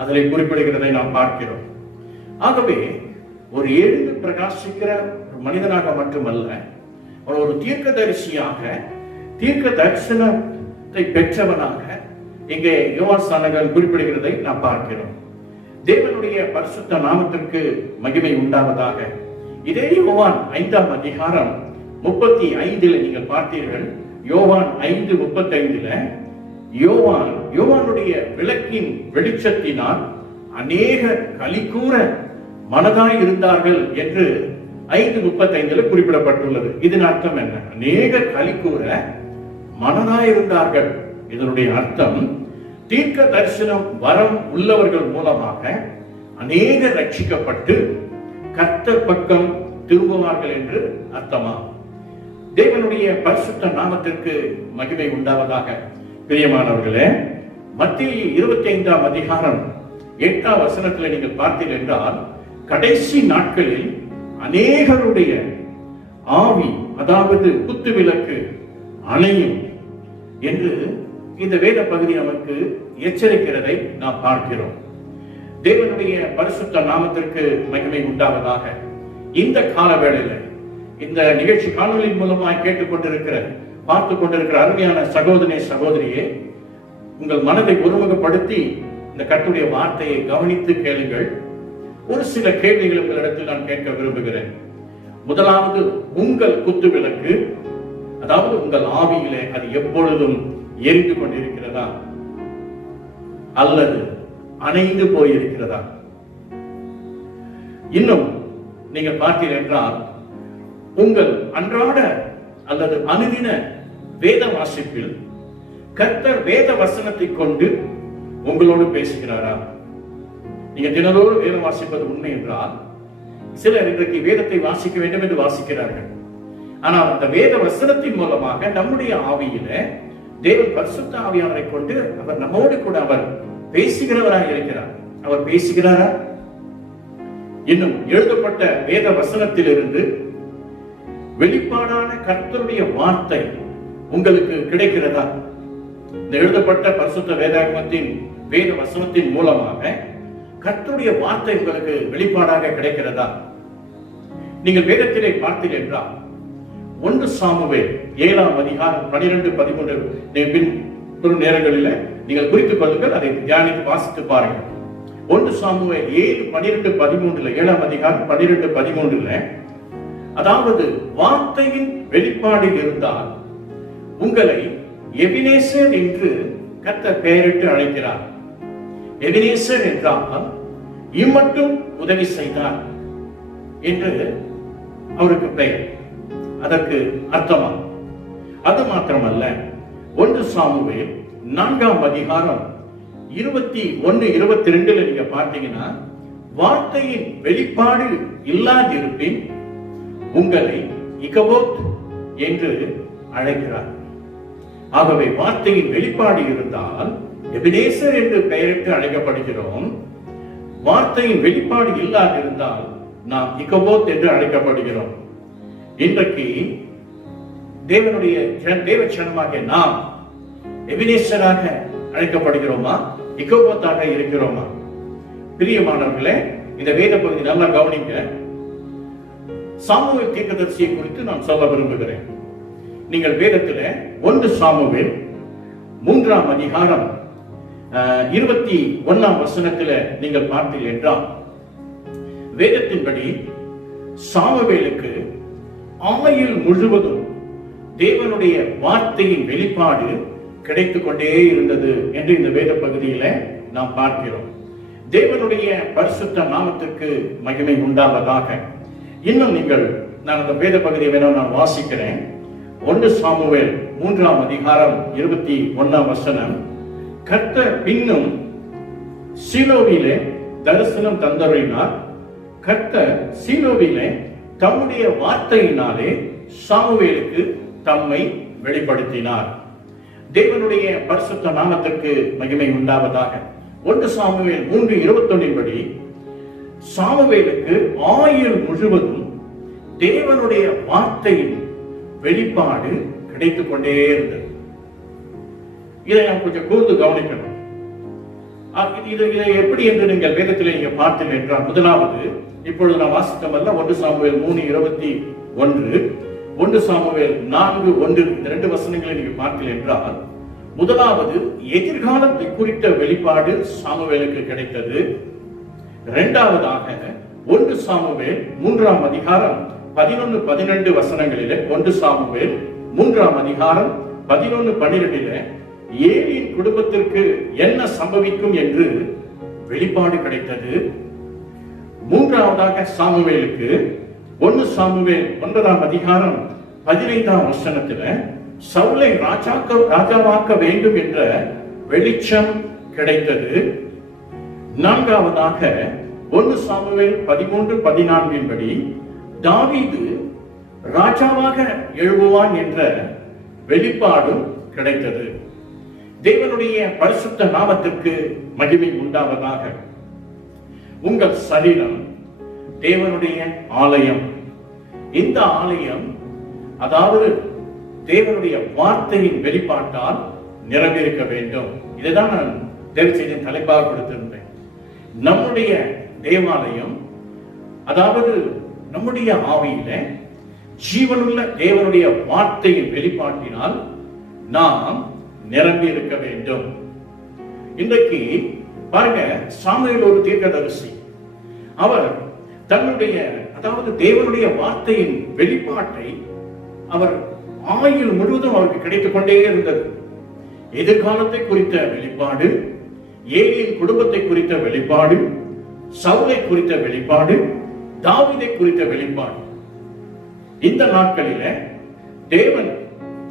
அதில் குறிப்பிடுகிறதை நாம் பார்க்கிறோம். ஆகவே ஒரு எரிந்து பிரகாசிக்கிற மனிதனாக மட்டுமல்ல, அவன் ஒரு தீர்க்கதரிசியாக, தீர்க்க தரிசனத்தை பெற்றவனாக இங்கே யோவான் ஸ்தானங்கள் குறிப்பிடுகிறதை நாம் பார்க்கிறோம். தேவனுடைய பரிசுத்த நாமத்திற்கு மகிமை உண்டாவதாக. இதே யோவான் 5ஆம் அதிகாரம் 35 நீங்கள் பார்த்தீர்கள். யோவான் 5:35 யோவானுடைய விளக்கின் வெளிச்சத்தினால் அநேக களிகூற மனதாய் இருந்தார்கள் என்று 5:35 குறிப்பிடப்பட்டுள்ளது. இதன் அர்த்தம் என்ன? அநேக களிகூற மனதாய் இருந்தார்கள். இதனுடைய அர்த்தம், தீர்க்க தரிசனம் வரம் உள்ளவர்கள் மூலமாக அநேக ரட்சிக்கப்பட்டு கர்த்தர் பக்கம் திரும்புவார்கள் என்று அர்த்தமா? தேவனுடைய பரிசுத்த நாமத்திற்கு மகிமை உண்டாவதாக. பிரியமானவர்களே, மத்தேயு 25ஆம் அதிகாரம் 8ஆம் வசனத்தில் நீங்கள் பார்த்தீர்கள் என்றால், கடைசி நாட்களில் அநேகருடைய ஆவி, அதாவது குத்து விளக்கு அணையும் என்று இந்த வேத பகுதி நமக்கு எச்சரிக்கிறதை நாம் பார்க்கிறோம். தேவனுடைய பரிசுத்த நாமத்திற்கு மகிமை உண்டாவதாக. இந்த கால வேளையில இந்த நிகழ்ச்சி காணொலியின் மூலமாக கேட்டுக்கொண்டிருக்கிற, பார்த்து கொண்டிருக்கிற அருமையான சகோதரனே, சகோதரியே, உங்கள் மனதை ஒருமுகப்படுத்தி இந்த கர்த்தருடைய வார்த்தையை கவனித்து கேளுங்கள். ஒரு சில கேள்விகள் உங்களிடத்தில் நான் கேட்க விரும்புகிறேன். முதலாவது, உங்கள் குத்து விளக்கு, அதாவது உங்கள் ஆவியிலே அது எப்பொழுதும் எரிந்து கொண்டிருக்கிறதா அல்லது அணைந்து போயிருக்கிறதா? இன்னும் நீங்கள் பார்த்தீர்கள் என்றால், உங்கள் அன்றாட அல்லது அனுதின வேத வாசிப்பில் கர்த்தர் வேத வசனத்தை கொண்டு உங்களோடு பேசுகிறாரா? நீங்க தினதோடு வேதம் வாசிப்பது உண்மை என்றால், சிலர் இன்றைக்கு வேதத்தை வாசிக்க வேண்டும் என்று வாசிக்கிறார்கள். ஆனால் அந்த வேத வசனத்தின் மூலமாக நம்முடைய ஆவியில தேவன் பரிசுத்த ஆவியானவரை கொண்டு அவர் நம்மோடு கூட அவர் பேசுகிறவராக இருக்கிறார். அவர் பேசுகிறாரா? இன்னும் எழுதப்பட்ட வேத வசனத்திலிருந்து வெளிப்பாடான கர்த்தருடைய வார்த்தை உங்களுக்கு கிடைக்கிறதா? இந்த எழுதப்பட்ட பரிசுத்த வேதாகமத்தின் வேத வசனத்தின் மூலமாக கர்த்தருடைய வார்த்தை உங்களுக்கு வெளிப்பாடாக கிடைக்கிறதா? நீங்கள் வேதத்திலே பார்த்தீர்கள் என்றால் 1 சாமுவேல் 7ஆம் அதிகாரம் 12-13 பின் நேரங்களில் நீங்கள் குறித்துக் கொள்ளுங்கள், அதை தியானித்து வாசித்து பாருங்கள். 1 சாமுவேல் 7:12-13 7ஆம் அதிகாரம் 12-13 அதாவது வார்த்தையின் வெளிப்பாடில் இருந்தால் உங்களை எபினேசர் என்று கர்த்தர் பெயரிட்டு அழைக்கிறார். எபினேசர் என்றால் இம்மட்டும் உதவி செய்தார் என்று அவருக்கு பெயர். அதற்கு அர்த்தமா? அது மாத்திரமல்ல, 1 சாமுவேல் 4ஆம் அதிகாரம் 21-22 நீங்க பார்த்தீங்கன்னா வார்த்தையின் வெளிப்பாடு இல்லாதிருப்பின் உங்களை இகபோத் என்று அழைக்கிறார். ஆகவே வார்த்தையின் வெளிப்பாடு இருந்தால் எபினேசர் என்று பெயரிட்டு அழைக்கப்படுகிறோம். வார்த்தையின் வெளிப்பாடு இல்லாதிருந்தால் நாம் இகபோத் என்று அழைக்கப்படுகிறோம். இன்றைக்கு தேவனுடைய தேவச்சனமாக நாம் எபினேசராக அழைக்கப்படுகிறோமா, இகபோத்தாக இருக்கிறோமா? பிரியமானவர்களே, இந்த வேத பகுதி நல்லா கவனிங்க. சாமுவேல் தீர்க்கதரிசியை குறித்து நான் சொல்ல விரும்புகிறேன். நீங்கள் வேதத்தில் 1 சாமுவேல் 3ஆம் அதிகாரம் 21ஆம் வசனத்தில் நீங்கள் பார்த்தீர்கள் என்றால், வேதத்தின்படி சாமுவேலுக்கு ஆயுள் முழுவதும் தேவனுடைய வார்த்தையின் வெளிப்பாடு கிடைத்துக் கொண்டே இருந்தது என்று இந்த வேத பகுதியில நாம் பார்க்கிறோம். தேவனுடைய பரிசுத்த நாமத்திற்கு மகிமை உண்டாவதாக. இன்னும் நீங்கள், நான் அந்த வேத பகுதியை வேணும் நான் வாசிக்கிறேன். 1 சாமுவேல் 3ஆம் அதிகாரம் 21ஆம் வசனம். கர்த்தர் பின்னும் சீலோவிலே தரிசனம் தந்தருளினார். கர்த்தர் சீலோவிலே தம்முடைய வார்த்தையினாலே சாமுவேலுக்கு தம்மை வெளிப்படுத்தினார். தேவனுடைய பரிசுத்த நாமத்திற்கு மகிமை உண்டாவதாக. 1 சாமுவேல் 3:21 படி சாமுவேலுக்கு ஆயுள் முழுவதும் தேவனுடைய வார்த்தையின் வெளிப்பாடு கிடைத்துக் கொண்டே இருந்தது. இதை நாம் கொஞ்சம் கூர்ந்து கவனிக்கணும். இதை எப்படி என்று நீங்கள் வேதத்தில் நீங்க பார்த்தீர்கள் என்றால், முதலாவது இப்பொழுது நான் வாசித்தமல்ல 1 சாமுவேல் 3:21, 1 சாமுவேல் 4:1 இந்த 2 வசனங்களை நீங்க பார்த்தீர்கள் என்றால், முதலாவது எதிர்காலத்தை குறித்த வெளிப்பாடு சாமுவேலுக்கு கிடைத்தது. இரண்டாவதாக 1 சாமுவேல் 3ஆம் அதிகாரம் 11-12 வசனங்களிலே, 1 சாமுவேல் 3ஆம் அதிகாரம் 11-12 ஏலியின் குடும்பத்திற்கு என்ன சம்பவிக்கும் என்று வெளிப்பாடு கிடைத்தது. மூன்றாவதாக சாமுவேலுக்கு 1 சாமுவேல் 9ஆம் அதிகாரம் 15ஆம் வசனத்தில் சவுலை ராஜாவாக்க வேண்டும் என்ற வெளிச்சம் கிடைத்தது. நான்காவதாக 1 சாமுவேல் 13-14 படி தாவீது ராஜாவாக எழுவான் என்ற வெளிப்பாடும் கிடைத்தது. தேவனுடைய பரிசுத்த நாமத்திற்கு மகிமை உண்டாவதாக. உங்கள் சரீரம் தேவனுடைய ஆலயம். இந்த ஆலயம் அதாவது தேவனுடைய வார்த்தையின் வெளிப்பாட்டால் நிரம்பியிருக்க வேண்டும். இதைதான் நான் தேவ செய்தியின் தலைப்பாக கொடுத்திருந்தேன். நம்முடைய தேவாலயம் அதாவது நம்முடைய ஆவியில ஜீவனுள்ள தேவனுடைய வார்த்தையின் வெளிப்பாட்டினால் நாம் நிரம்பி இருக்க வேண்டும். இன்றைக்கு பாருங்க, சாமுவேல் ஒரு தீர்க்கதரிசி. அவர் தன்னுடைய அதாவது தேவனுடைய வார்த்தையின் வெளிப்பாட்டை அவர் ஆயுள் முழுவதும் அவருக்கு கிடைத்துக் கொண்டே இருந்தது. எதிர்காலத்தை குறித்த வெளிப்பாடு, ஏலியின் குடும்பத்தை குறித்த வெளிப்பாடு, சவுலை குறித்த வெளிப்பாடு, தாவீதை குறித்த வெளிப்பாடு. இந்த நாட்களில தேவன்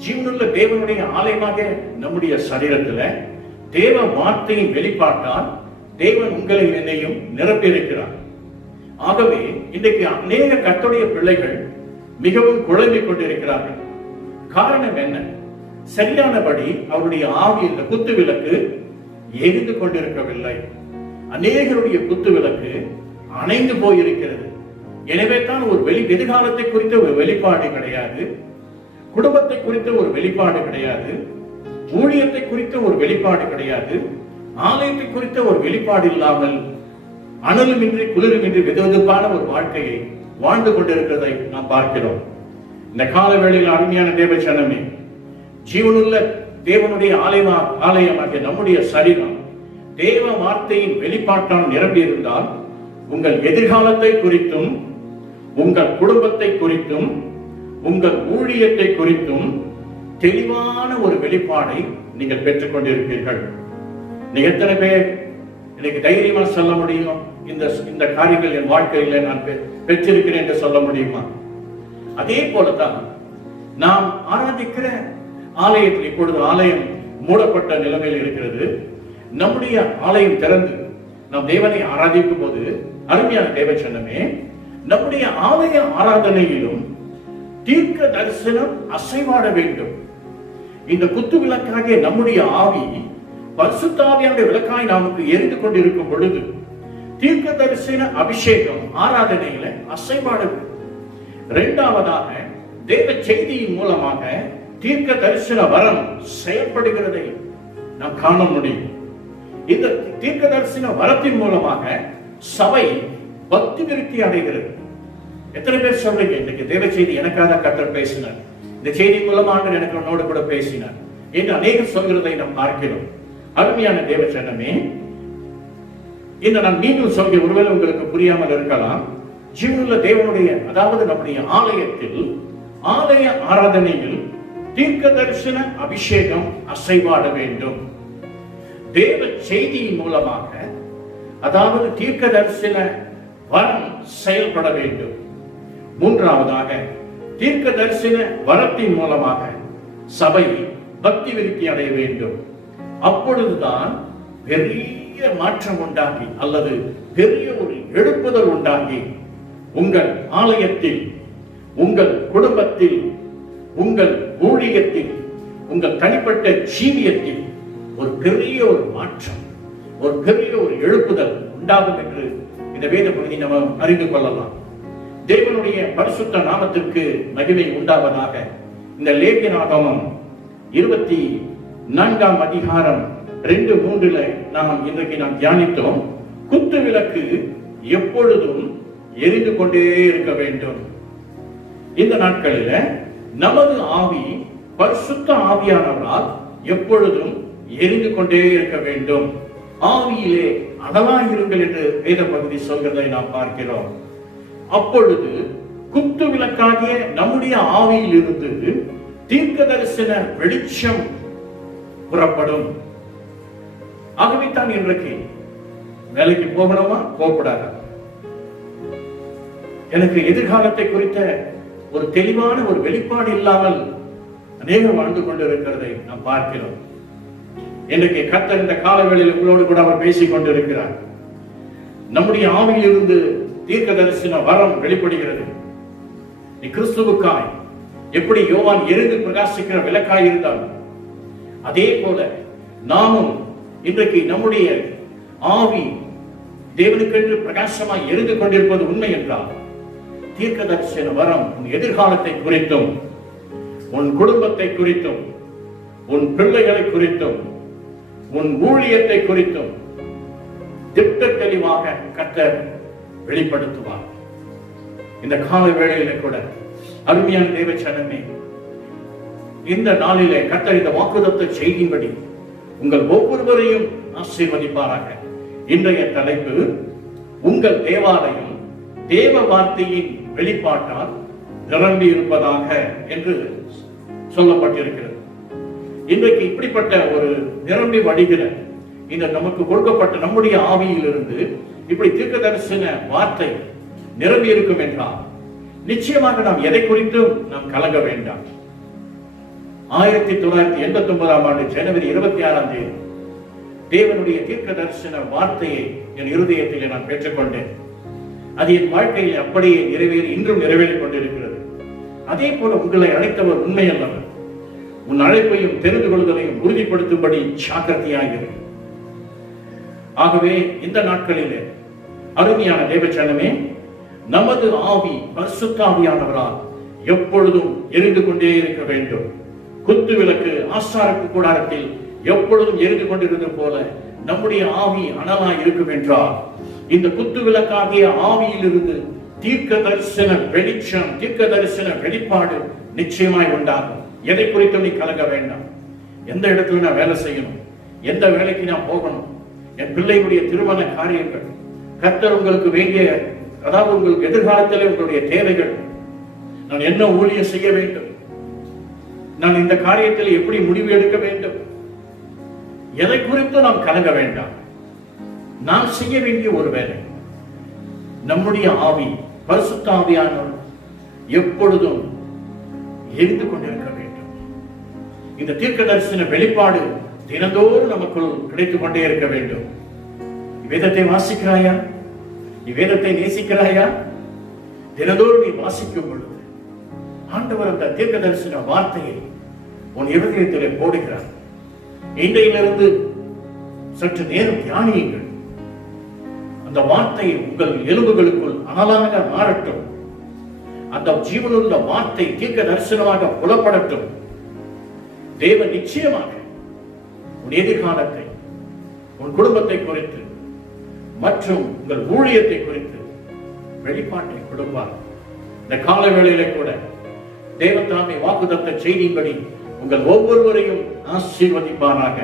ஜீவனுள்ள தேவனுடைய ஆலயமாக நம்முடைய சரீரத்தில் தேவ வார்த்தையின் வெளிப்பாட்டால் தேவன் உங்களை என்னையும் நிரப்பியிருக்கிறார். ஆகவே இன்றைக்கு அநேக கர்த்தருடைய பிள்ளைகள் மிகவும் குழம்பிக் கொண்டிருக்கிறார்கள். காரணம் என்ன? சரியானபடி அவருடைய ஆவியில் குத்து விளக்கு எரிந்து கொண்டிருக்கவில்லை. அநேகருடைய குத்து விளக்கு அணைந்து போயிருக்கிறது. எனவே தான் ஒரு எதிர்காலத்தை குறித்த ஒரு வெளிப்பாடு கிடையாது, குடும்பத்தை குறித்த ஒரு வெளிப்பாடு கிடையாது, ஊழியத்தை குறித்த ஒரு வெளிப்பாடு கிடையாது, ஆலயத்தை குறித்த ஒரு வெளிப்பாடு இல்லாமல் அனலுமின்றி குளிருமின்றி வெதுவெதுப்பான ஒரு வாழ்க்கையை வாழ்ந்து கொண்டிருக்கிறதை நாம் பார்க்கிறோம். இந்த கால வேளையில் அருமையான தேவ ஜனமே, ஜீவனுள்ள தேவனுடைய ஆலயமாகிய நம்முடைய சரீரம் தேவ வார்த்தையின் வெளிப்பாட்டால் நிரம்பி இருந்தால் உங்கள் எதிர்காலத்தை குறித்தும் உங்கள் குடும்பத்தை குறித்தும் உங்கள் ஊழியத்தை குறித்தும் தெளிவான ஒரு வெளிப்பாடை நீங்கள் பெற்றுக் கொண்டிருப்பீர்கள். நீங்க எத்தனை பேர் எனக்கு தைரியமா சொல்ல முடியும், இந்த காரியங்கள் என் வாழ்க்கையில நான் பெற்றிருக்கிறேன் என்று சொல்ல முடியுமா? அதே போலதான் நாம் ஆராதிக்கிற ஆலயத்தில் இப்பொழுது ஆலயம் மூடப்பட்ட நிலைமையில் இருக்கிறது. நம்முடைய ஆலயம் திறந்து நாம் தேவனை ஆராதிக்கும் போது அருமையான தேவ சொன்னமே, நம்முடைய ஆலய ஆராதனையிலும் தீர்க்க தரிசனம் அசைவாட வேண்டும். இந்த குத்து விளக்காகிய நம்முடைய ஆவி பரிசுத்த ஆவியானுடைய விளக்காய் நமக்கு எரிந்து கொண்டிருக்கும் பொழுது தீர்க்க தரிசன அபிஷேகம் ஆராதனையில அசைவாட வேண்டும். இரண்டாவதாக, தேவ செய்தியின் மூலமாக தீர்க்க தரிசன வரம் செயல்படுகிறதை நாம் காண முடியும். இந்த தீர்க்க தரிசன வரத்தின் மூலமாக சபை பக்தி விருத்தி அடைகிறது. எத்தனை பேர் சொல்றீங்க, இன்னைக்கு தேவ செய்தி எனக்காக கர்த்தர் பேசினார், இந்த செய்தி மூலமாக எனக்கு உன்னோடு கூட பேசினார் என்று அநேகம் சொல்கிறதை நாம் பார்க்கிறோம். அருமையான தேவ ஜனமே, இந்த நான் மீண்டும் சொல்கிறேன், ஒருவேளை உங்களுக்கு புரியாமல் இருக்கலாம். ஜீவனுள்ள தேவனுடைய, அதாவது நம்முடைய ஆலயத்தில், ஆலய ஆராதனையில் தீர்க்க தரிசன அபிஷேகம் அசைவாட வேண்டும். தேவ செய்தியின் மூலமாக, அதாவது தீர்க்க தரிசன வரம் செயல்பட வேண்டும். மூன்றாவதாக, தீர்க்க தரிசன வரத்தின் மூலமாக சபை பக்தி விருத்தி அடைய வேண்டும். அப்பொழுதுதான் பெரிய மாற்றம் உண்டாகி அல்லது பெரிய ஒரு எழுப்புதல் உண்டாகி உங்கள் ஆலயத்தில், உங்கள் குடும்பத்தில், உங்கள் ஊழியத்தில், உங்கள் தனிப்பட்ட ஜீவியத்தில் ஒரு பெரிய ஒரு மாற்றம், ஒரு பெரிய ஒரு எழுப்புதல் உண்டாகும் என்று இந்த வேத பகுதி நம்ம அறிந்து கொள்ளலாம். தேவனுடைய பரிசுத்த நாமத்திற்கு மகிமை உண்டாவதாக. இந்த லேவியராகமம் 24ஆம் அதிகாரம் 2-3 நாம் இன்றைக்கு தியானித்தோம். குத்து விளக்கு எப்பொழுதும் எரிந்து கொண்டே இருக்க வேண்டும். இந்த நாட்களில் நமது ஆவி பரிசுத்த ஆவியானவரால் எப்பொழுதும் எரிந்து கொண்டே இருக்க வேண்டும். ஆவியிலே அனலாயிருங்கள் என்று வேத பகுதி சொல்கிறதை நாம் பார்க்கிறோம். அப்பொழுது குத்து விளக்காகிய நம்முடைய ஆவியில் இருந்து தீர்க்க தரிசன வெளிச்சம் புறப்படும். ஆகவே தான் இன்றைக்கு வேலைக்கு போகணுமா, போகக்கூடாதா, எனக்கு எதிர்காலத்தை குறித்த ஒரு தெளிவான ஒரு வெளிப்பாடு இல்லாமல் அநேகம் வாழ்ந்து கொண்டிருக்கிறதை நாம் பார்க்கிறோம். இன்றைக்கு கர்த்தர் இந்த காலவேளையில் உங்களோடு கூட அவர் பேசிக் கொண்டிருக்கிறார். நம்முடைய ஆவியில் இருந்து தீர்க்க தரிசன வரம் வெளிப்படுகிறது. நீ கிறிஸ்துவுக்காய் எப்படி யோவான் எரிந்து பிரகாசிக்கிற விளக்காய் இருந்தால், அதே போல நாமும் இன்றைக்கு நம்முடைய ஆவி தேவனுக்கென்று பிரகாசமாய் எரிந்து கொண்டிருப்பது உண்மை என்றால், தீர்க்க தரிசன வரம் உன் எதிர்காலத்தை குறித்தும், உன் குடும்பத்தை குறித்தும், உன் பிள்ளைகளை குறித்தும், உன் ஊழியத்தை குறித்தும் திட்ட தெளிவாக கர்த்தர் வெளிப்படுத்துவார். இந்த கால வேளையில கூட அருமையான தேவ ஜனமே, இந்த நாளிலே கர்த்தர் இந்த வாக்குத்தத்த செய்தியின்படி உங்கள் ஒவ்வொருவரையும் ஆசீர்வதிப்பாராக. இன்றைய தலைப்பு, உங்கள் தேவாலயம் தேவ வார்த்தையின் வெளிப்பாட்டால் நிரம்பி இருப்பதாக என்று சொல்லப்பட்டிருக்கிறது. இன்றைக்கு இப்படிப்பட்ட ஒரு நிரம்பி வடிகிற இந்த நமக்கு கொடுக்கப்பட்ட நம்முடைய ஆவியில் இருந்து இப்படி தீர்க்க தரிசன வார்த்தை நிரம்பி இருக்கும் என்றால் நிச்சயமாக நாம் எதை குறித்தும் நாம் கலங்க வேண்டாம். 1989ஆம் ஆண்டு ஜனவரி 26ஆம் தேதி தேவனுடைய தீர்க்க தரிசன வார்த்தையை என் இருதயத்திலே நான் பெற்றுக்கொண்டேன். அது என் வாழ்க்கையில் அப்படியே நிறைவேறி இன்றும் நிறைவேறிக் கொண்டிருக்கிறது. அதே போல உங்களை அழைத்தவர் உண்மை அல்லவர். உன் அழைப்பையும் தெரிந்து கொள்வதையும் உறுதிப்படுத்தும்படி ஜாக்கிரதையாகிறது. ஆகவே இந்த நாட்களிலே அருமையான தேவ ஜனமே, நமது ஆவி பரிசுத்த ஆவியானவரால் எப்பொழுதும் எரிந்து கொண்டே இருக்க வேண்டும். குத்து விளக்கு ஆசாரப்பு கூடாரத்தில் எப்பொழுதும் எரிந்து கொண்டிருந்தது போல நம்முடைய ஆவி அனலாய் இருக்கும் என்றால், இந்த குத்து விளக்காகிய ஆவியில் இருந்து தீர்க்க தரிசன வெளிச்சம், தீர்க்க தரிசன வெளிப்பாடு நிச்சயமாய் உண்டாகும். எதை குறித்தும் நீ கலங்க வேண்டாம். எந்த இடத்துல நான் வேலை செய்யணும், எந்த வேலைக்கு நான் போகணும், என் பிள்ளைகளுடைய திருமண காரியங்கள், கர்த்தர் உங்களுக்கு வேண்டிய, அதாவது உங்களுக்கு எதிர்காலத்திலே உங்களுடைய தேவைகள், நான் என்ன ஊழியம் செய்ய வேண்டும், நான் இந்த காரியத்தில் எப்படி முடிவு எடுக்க வேண்டும், எதை குறித்து நாம் கலங்க வேண்டாம். நாம் செய்ய வேண்டிய ஒரு வேலை, நம்முடைய ஆவி பரிசுத்த ஆவியானவர் எப்பொழுதும் எரிந்து கொண்டிருக்க வேண்டும். இந்த தீர்க்க தரிசன வெளிப்பாடு தினந்தோறும் நமக்குள் கிடைத்துக் கொண்டே இருக்க வேண்டும். வேதத்தை வாசிக்கிறாயா? வேதத்தை நேசிக்கிறாயா? தினந்தோறும் நீ வாசிக்கும் பொழுது ஆண்டவர் அந்த தீர்க்க தரிசன வார்த்தையை உன் இருதயத்திலே போடுகிறார். இன்றையிலிருந்து சற்று நேரம் தியானியுங்கள். அந்த வார்த்தை உங்கள் எலும்புகளுக்குள் அனலாக மாறட்டும். அந்த ஜீவனுள்ள வார்த்தை தீர்க்க தரிசனமாக புலப்படட்டும். தேவன் நிச்சயமாக உன் எதிர்காலத்தை, உன் குடும்பத்தை குறித்து மற்றும் உங்கள் ஊழியத்தை குறித்து வெளிப்பாட்டை கொடுப்பார். இந்த கால வேளையிலே கூட தேவன் தாமே வாக்குத்தத்த செய்தியின்படி உங்கள் ஒவ்வொருவரையும் ஆசீர்வதிப்பாராக.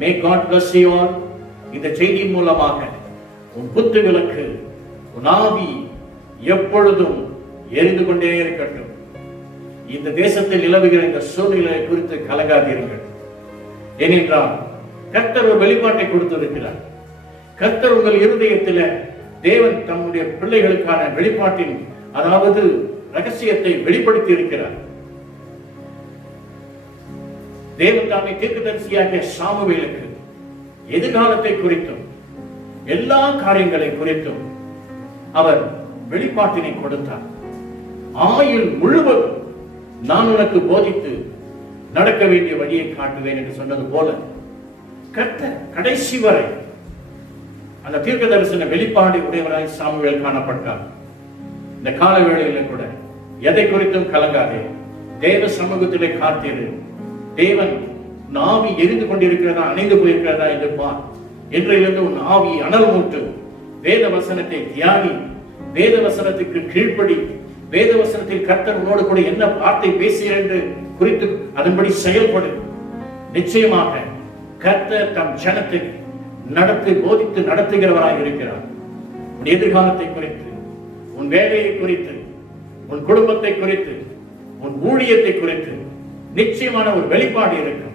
May God bless you all. இந்த செய்தியின் மூலமாக உன் குத்து விளக்கு, உன் ஆவி எப்பொழுதும் எரிந்து கொண்டே இருக்கட்டும். இந்த தேசத்தில் நிலவுகிற இந்த சூழ்நிலை குறித்து கலங்காதீர்கள். ஏனென்றால் கர்த்தர் ஒரு வெளிப்பாட்டை கொடுத்திருக்கிறார். கர்த்தர் உங்கள் இருதயத்தில் தேவன் தம்முடைய பிள்ளைகளுக்கான வெளிப்பாட்டின், அதாவது ரகசியத்தை வெளிப்படுத்தி இருக்கிறார். தேவன் தாமே தீர்க்கதரிசியாகிய சாமுவேலுக்கு எதிர்காலத்தை குறித்தும் எல்லா காரியங்களை குறித்தும் அவர் வெளிப்பாட்டினை கொடுத்தார். ஆயுள் முழுவதும் நான் உனக்கு போதித்து நடக்க வேண்டிய வழியை காட்டுவேன் என்று சொன்னது போல கர்த்தர் கடைசி வரை அந்த தீர்க்க தரிசன வெளிப்பாடு உடையவராய் சாமுவேல் காணப்பட்டார். இந்த கால வேளையில கூட எதை குறித்தும் கலங்காதே. தேவ சமூகத்திலே காத்திரு. தேவன் உன் ஆவி எரிந்து கொண்டிருக்கிறதா, அணைந்து போயிருக்கிறதா என்று பார். இன்றையிலிருந்து உன் ஆவி அனல் மூட்டு. வேத வசனத்தை தியானி. வேத வசனத்துக்கு கீழ்ப்படி. வேத வசனத்தில் கர்த்தர் உன்னோடு கூட என்ன வார்த்தை பேசுகிறார் என்று குறித்து அதன்படி செயல்படு. நிச்சயமாக கர்த்தர் தம் ஜனத்தை நடத்தி போதித்து நடத்துகிறவராக இருக்கிறார். உன் எதிர்காலத்தை குறித்து, உன் வேலையை குறித்து, உன் குடும்பத்தை குறித்து, உன் ஊழியத்தை குறித்து நிச்சயமான ஒரு வெளிப்பாடு இருக்கும்.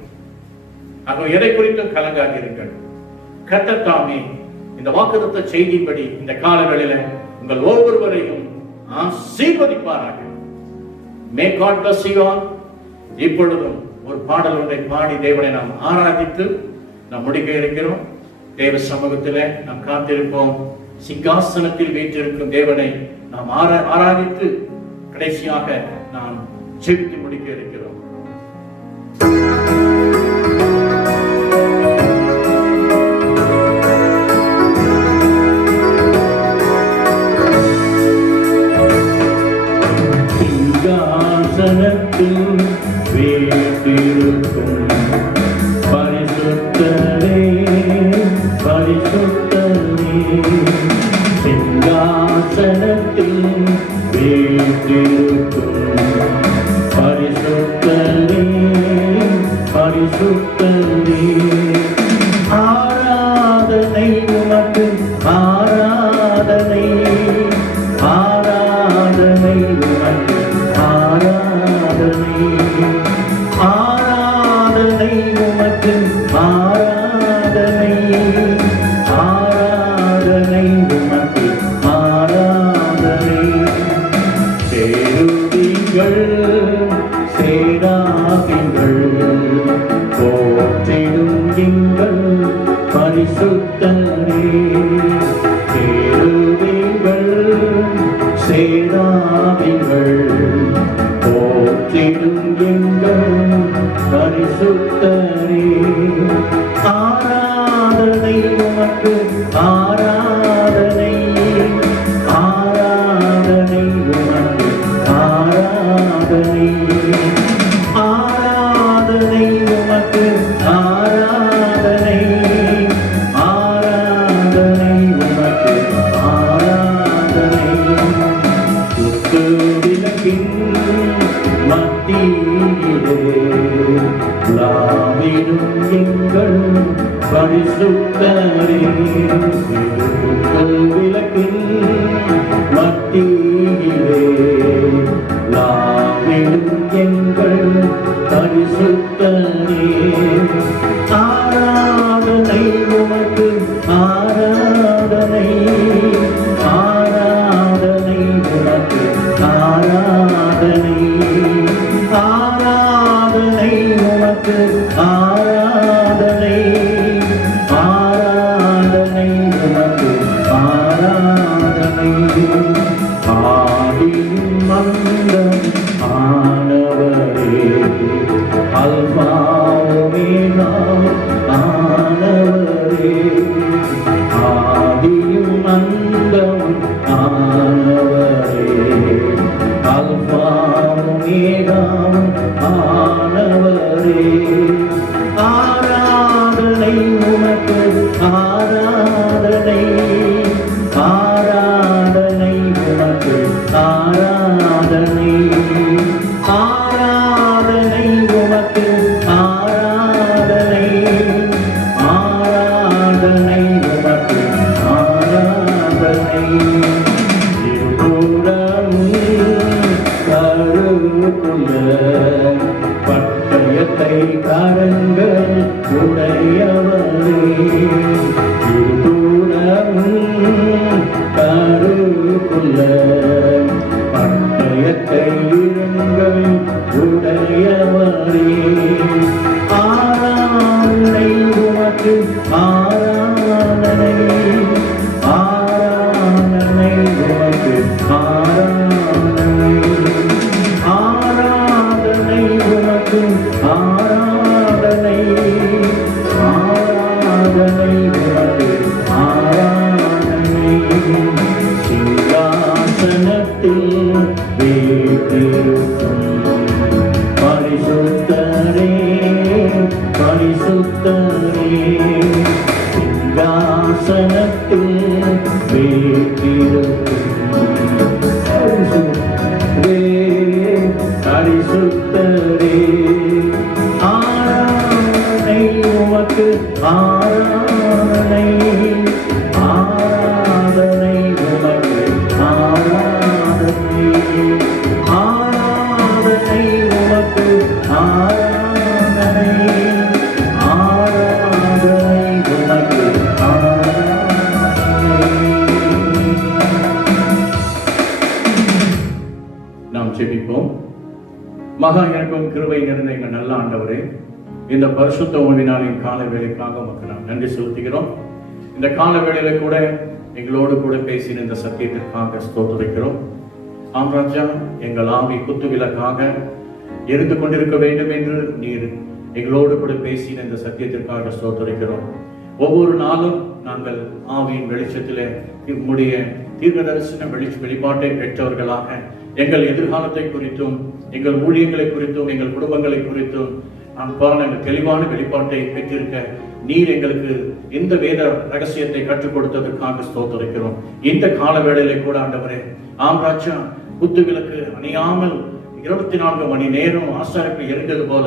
ஆக எதை குறித்தும் கலங்காதீர்கள். கர்த்தர் தாமே இந்த வாக்குத்தத்த செய்தியின்படி இந்த காலங்களில உங்கள் ஒவ்வொருவரையும் ஆசீர்வதிப்பாராக. May God bless you all. இப்பொழுதும் ஒரு பாடல் ஒன்றை பாடி தேவனை நாம் ஆராதித்து நாம் முடிக்க இருக்கிறோம். தேவ சமூகத்திலே நாம் காத்திருப்போம். சிங்காசனத்தில் வீற்றிருக்கும் தேவனை நாம் ஆராதித்து கடைசியாக நாம் ஜெபித்து முடிக்க இருக்கிறோம். சிங்காசனத்தில் வீற்றிருக்கும் பரிசுத்தரே, பரிசுத்தரே. சிங்காசனத்தில் வீற்றிருக்கும் பரிசுத்தரே, பரிசுத்தரே. ஆராதனை உமக்கு, ஆராதனை, ஆராதனை உமக்கு, ஆராதனை, ஆராதனை உமக்கு, ஆராதனை, ஆராதனை உமக்கு, ஆராதனை. சேருவிகள், சேராவிகள் போற்றிடும் எங்கள் பரிசுத்தரே. சேருவிகள், சேராவிகள் போற்றிடும் எங்கள் பரிசுத்தரே. ஆராதனை உமக்கு, ஆராதனை, ஆராதனை உமக்கு, ஆராதனை, ஆராதனை உமக்கு, ஆராதனை, ஆராதனை உமக்கு, ஆராதனை. குத்து விளக்கின் மத்தியிலே லாவிடும் எங்கள் பரிசுத்தரே. குத்து விளக்கின் மத்தியிலே லாவிடும் அந்தம் ஆனவரே, அல்பா ஒமேகா ஆனவரே, ஆதியும் அந்தமும் ஆனவரே, அல்பா ஒமேகாவும் ஆனவரே. ஆராதனை உமக்கு, ஆராதனை, ஆராதனை உமக்கு, ஆராதனை, ஆராதனை உமக்கு, ஆராதனை, ஆராதனை உமக்கு, ஆராதனை. பட்டயத்தை கரங்கள் உடையவரே, கருக்குள்ள பட்டயத்தை இருங்கள் உடையவரே. ஆராதனை உமக்கு, ஆராதனை, ஆராதனை உமக்கு, ஆராதனை, ஆராதனை உமக்கு, ஆராதனை, ஆராதனை உமக்கு, ஆராதனை. சிங்காசனத்தில் வீற்றிருக்கும் பரிசுத்தரே, பரிசுத்தரே, சிங்காசனத்தில் வீற்றிருக்கும் பரிசுத்தரே, ஆராதனை உமக்கு, ஆராதனை, ஆராதனை உமக்கு, ஆராதனை, ஆராதனை உமக்கு, ஆராதனை, ஆராதனை உமக்கு, ஆராதனை. நாம் ஜெபிப்போம். மகா எனக்கும் கிருபை நிறைந்த எங்கள் நல்ல ஆண்டவரே, இந்த பரிசுத்த ஓய்வினாலின் கால வேளைக்காக உமக்கு நாம் நன்றி செலுத்துகிறோம். இந்த கால வேளையில கூட எங்களோடு கூட பேசின இந்த சத்தியத்திற்காக ஸ்தோத்திரிக்கிறோம். ஆம் ராஜா, எங்கள் ஆவி குத்து விளக்காக எரிந்து கொண்டிருக்க வேண்டும் என்று நீர் எங்களோடு கூட பேசின இந்த சத்தியத்திற்காக ஸ்தோத்திரிக்கிறோம். ஒவ்வொரு நாளும் நாங்கள் ஆவியின் வெளிச்சத்திலே உம்முடைய தீர்க்க தரிசன வெளிப்பாட்டை பெற்றவர்களாக எங்கள் எதிர்காலத்தை குறித்தும், எங்கள் ஊழியங்களை குறித்தும், எங்கள் குடும்பங்களை குறித்தும் நாங்கள் தெளிவான வெளிப்பாட்டை பெற்றிருக்க நீர் எங்களுக்கு இந்த வேத ரகசியத்தை கற்றுக் கொடுத்ததற்காக ஸ்தோத்திரிக்கிறோம். இந்த கால வேளையிலே கூட ஆண்டவரே, ஆம் ராஜா, குத்து விளக்கு அணியாமல் 24 மணி நேரம் ஆசாரிப்பு எரிந்தது போல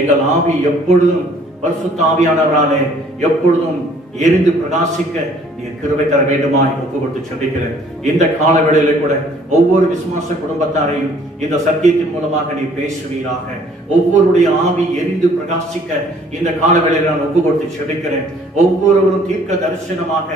எங்கள் ஆவி எப்பொழுதும் பரிசுத்த ஆவியானவராலே எப்பொழுதும் எரிந்து பிரகாசிக்க நீர் கிருபை தர வேண்டுமாய் ஒப்புக்கொண்டு செபிக்கிறேன். இந்த கால வேளையிலே கூட ஒவ்வொரு விசுவாச குடும்பத்தாரையும் இந்த சத்தியத்தின் மூலமாக நீ பேசுவீராக. ஒவ்வொருடைய ஆவி எரிந்து பிரகாசிக்க இந்த கால வேளையில நான் ஒப்புக்கொண்டு செபிக்கிறேன். ஒவ்வொருவரும் தீர்க்க தரிசனமாக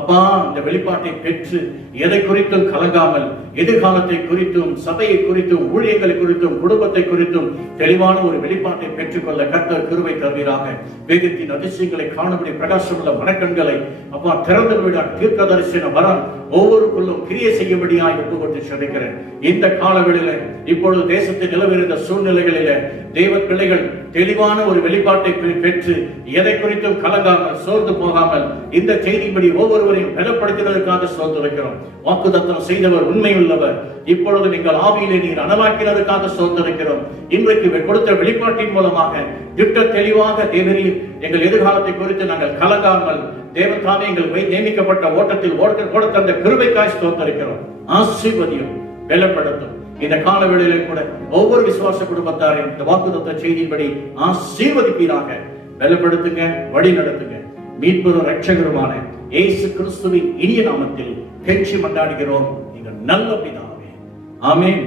அப்பா இந்த வெளிப்பாட்டை பெற்று எதை குறித்தும் கலங்காமல் எதிர்காலத்தை குறித்தும், சபையை குறித்தும், ஊழியர்களை குறித்தும், குடும்பத்தை குறித்தும் தெளிவான ஒரு வெளிப்பாட்டை பெற்றுக்கொள்ள கர்த்தர் கிருபை தருவீராக. வேதத்தின் அதிசயங்களை காணபடி பிரகாசமுள்ள மனக்கண்களை அப்பா திறந்து விட தீர்க்க தரிசன வரம் ஒவ்வொருக்குள்ளும் கிரியை செய்யும்படியாய் ஒப்புக்கொண்டு செபிக்கிறேன். இந்த காலவெளியில இப்பொழுது தேசத்தில் நிலவிருந்த சூழ்நிலைகளில தேவ பிள்ளைகள் தெளிவான ஒரு வெளிப்பாட்டை பெற்று எதை குறித்தும் கலங்காமல் சோர்ந்து போகாமல் இந்த செய்திப்படி ஒவ்வொருவரையும் பலப்படுத்தினதற்காக ஸ்தோத்திரிக்கிறோம். வாக்குத்தத்தம் செய்தவர் உண்மையுள்ளவர். இப்பொழுது நீங்கள் ஆவியிலே நீர் அனலாக்கினதற்காக ஸ்தோத்திரிக்கிறோம். இன்றைக்கு கொடுத்த வெளிப்பாட்டின் மூலமாக திட்ட தெளிவாக தேவரீர் எங்கள் எதிர்காலத்தை குறித்து நாங்கள் கலங்காமல் தேவதாமே எங்கள் நியமிக்கப்பட்ட ஓட்டத்தில் ஓட தந்த கிருபைக்காய் ஸ்தோத்திரிக்கிறோம். ஆசீர்வதியும் பலப்படுத்தும். இந்த கால வேளையிலே கூட ஒவ்வொரு விசுவாச குடும்பத்தாரையும் இந்த வாக்குத்தத்த செய்தியின்படி ஆசீர்வதிப்பீராக. பலப்படுத்துங்க, வழி நடத்துங்க. மீட்பரும் இரட்சகருமான இயேசு கிறிஸ்துவின் இனிய நாமத்தில் கெஞ்சி மன்றாடுகிறோம் எங்கள் நல்ல பிதாவே. ஆமென்,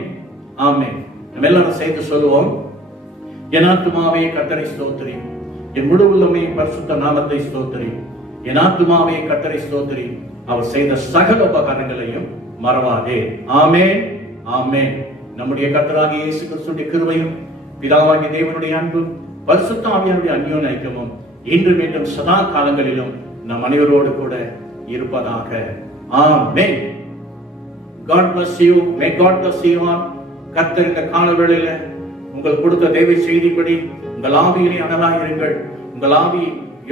ஆமென். நம்ம எல்லாரும் சேர்ந்து சொல்லுவோம். என் ஆத்துமாவே கர்த்தரை ஸ்தோத்திரி, என் முழு உள்ளமே பரிசுத்த நாமத்தை ஸ்தோத்திரி. என் ஆத்துமாவே கர்த்தரை ஸ்தோத்திரி, அவர் செய்த சகல உபகாரங்களையும் மறவாதே. ஆமென், ஆமென். நம்முடைய கர்த்தராகிய இயேசு கிறிஸ்துவின் கிருபையும் பிதாவாகிய தேவனுடைய அன்பும் பரிசுத்த ஆவியானுடைய அந்யோன்ய ஐக்கியமும் இன்று மீண்டும் சதா காலங்களிலும் நம் அனைவரோடு கூட இருப்பதாக. ஆமென். God bless you. May God bless you all. கர்த்தர் இந்த கால வேளையில உங்கள் கொடுத்த தெய்வ செய்திப்படி உங்கள் ஆவியிலே அனலாயிருங்கள். உங்கள் ஆவி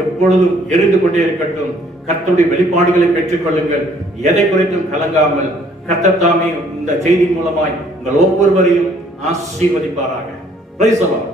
எப்பொழுதும் எரிந்து கொண்டே இருக்கட்டும். கர்த்தருடைய வெளிப்பாடுகளை பெற்றுக் கொள்ளுங்கள். எதை குறித்தும் கலங்காமல் கர்த்தர் தாமே இந்த செய்தி மூலமாய் உங்கள் ஒவ்வொருவரையும் ஆசீர்வதிப்பாராக. Price the Lord.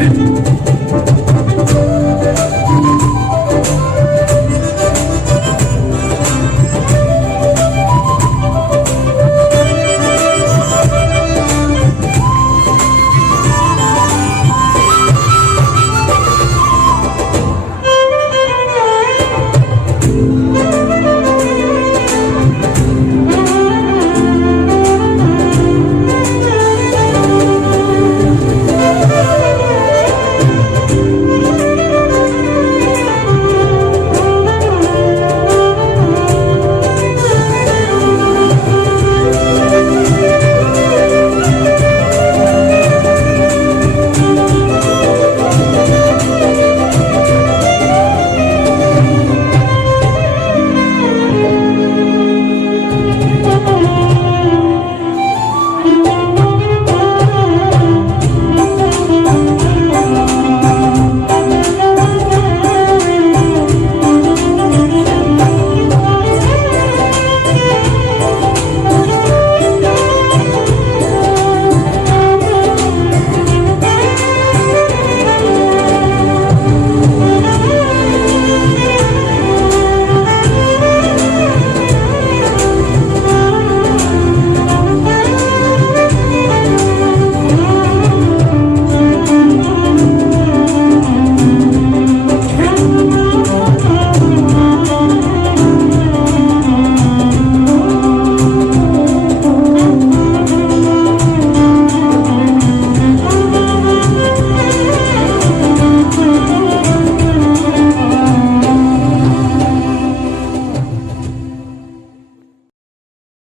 Thank you.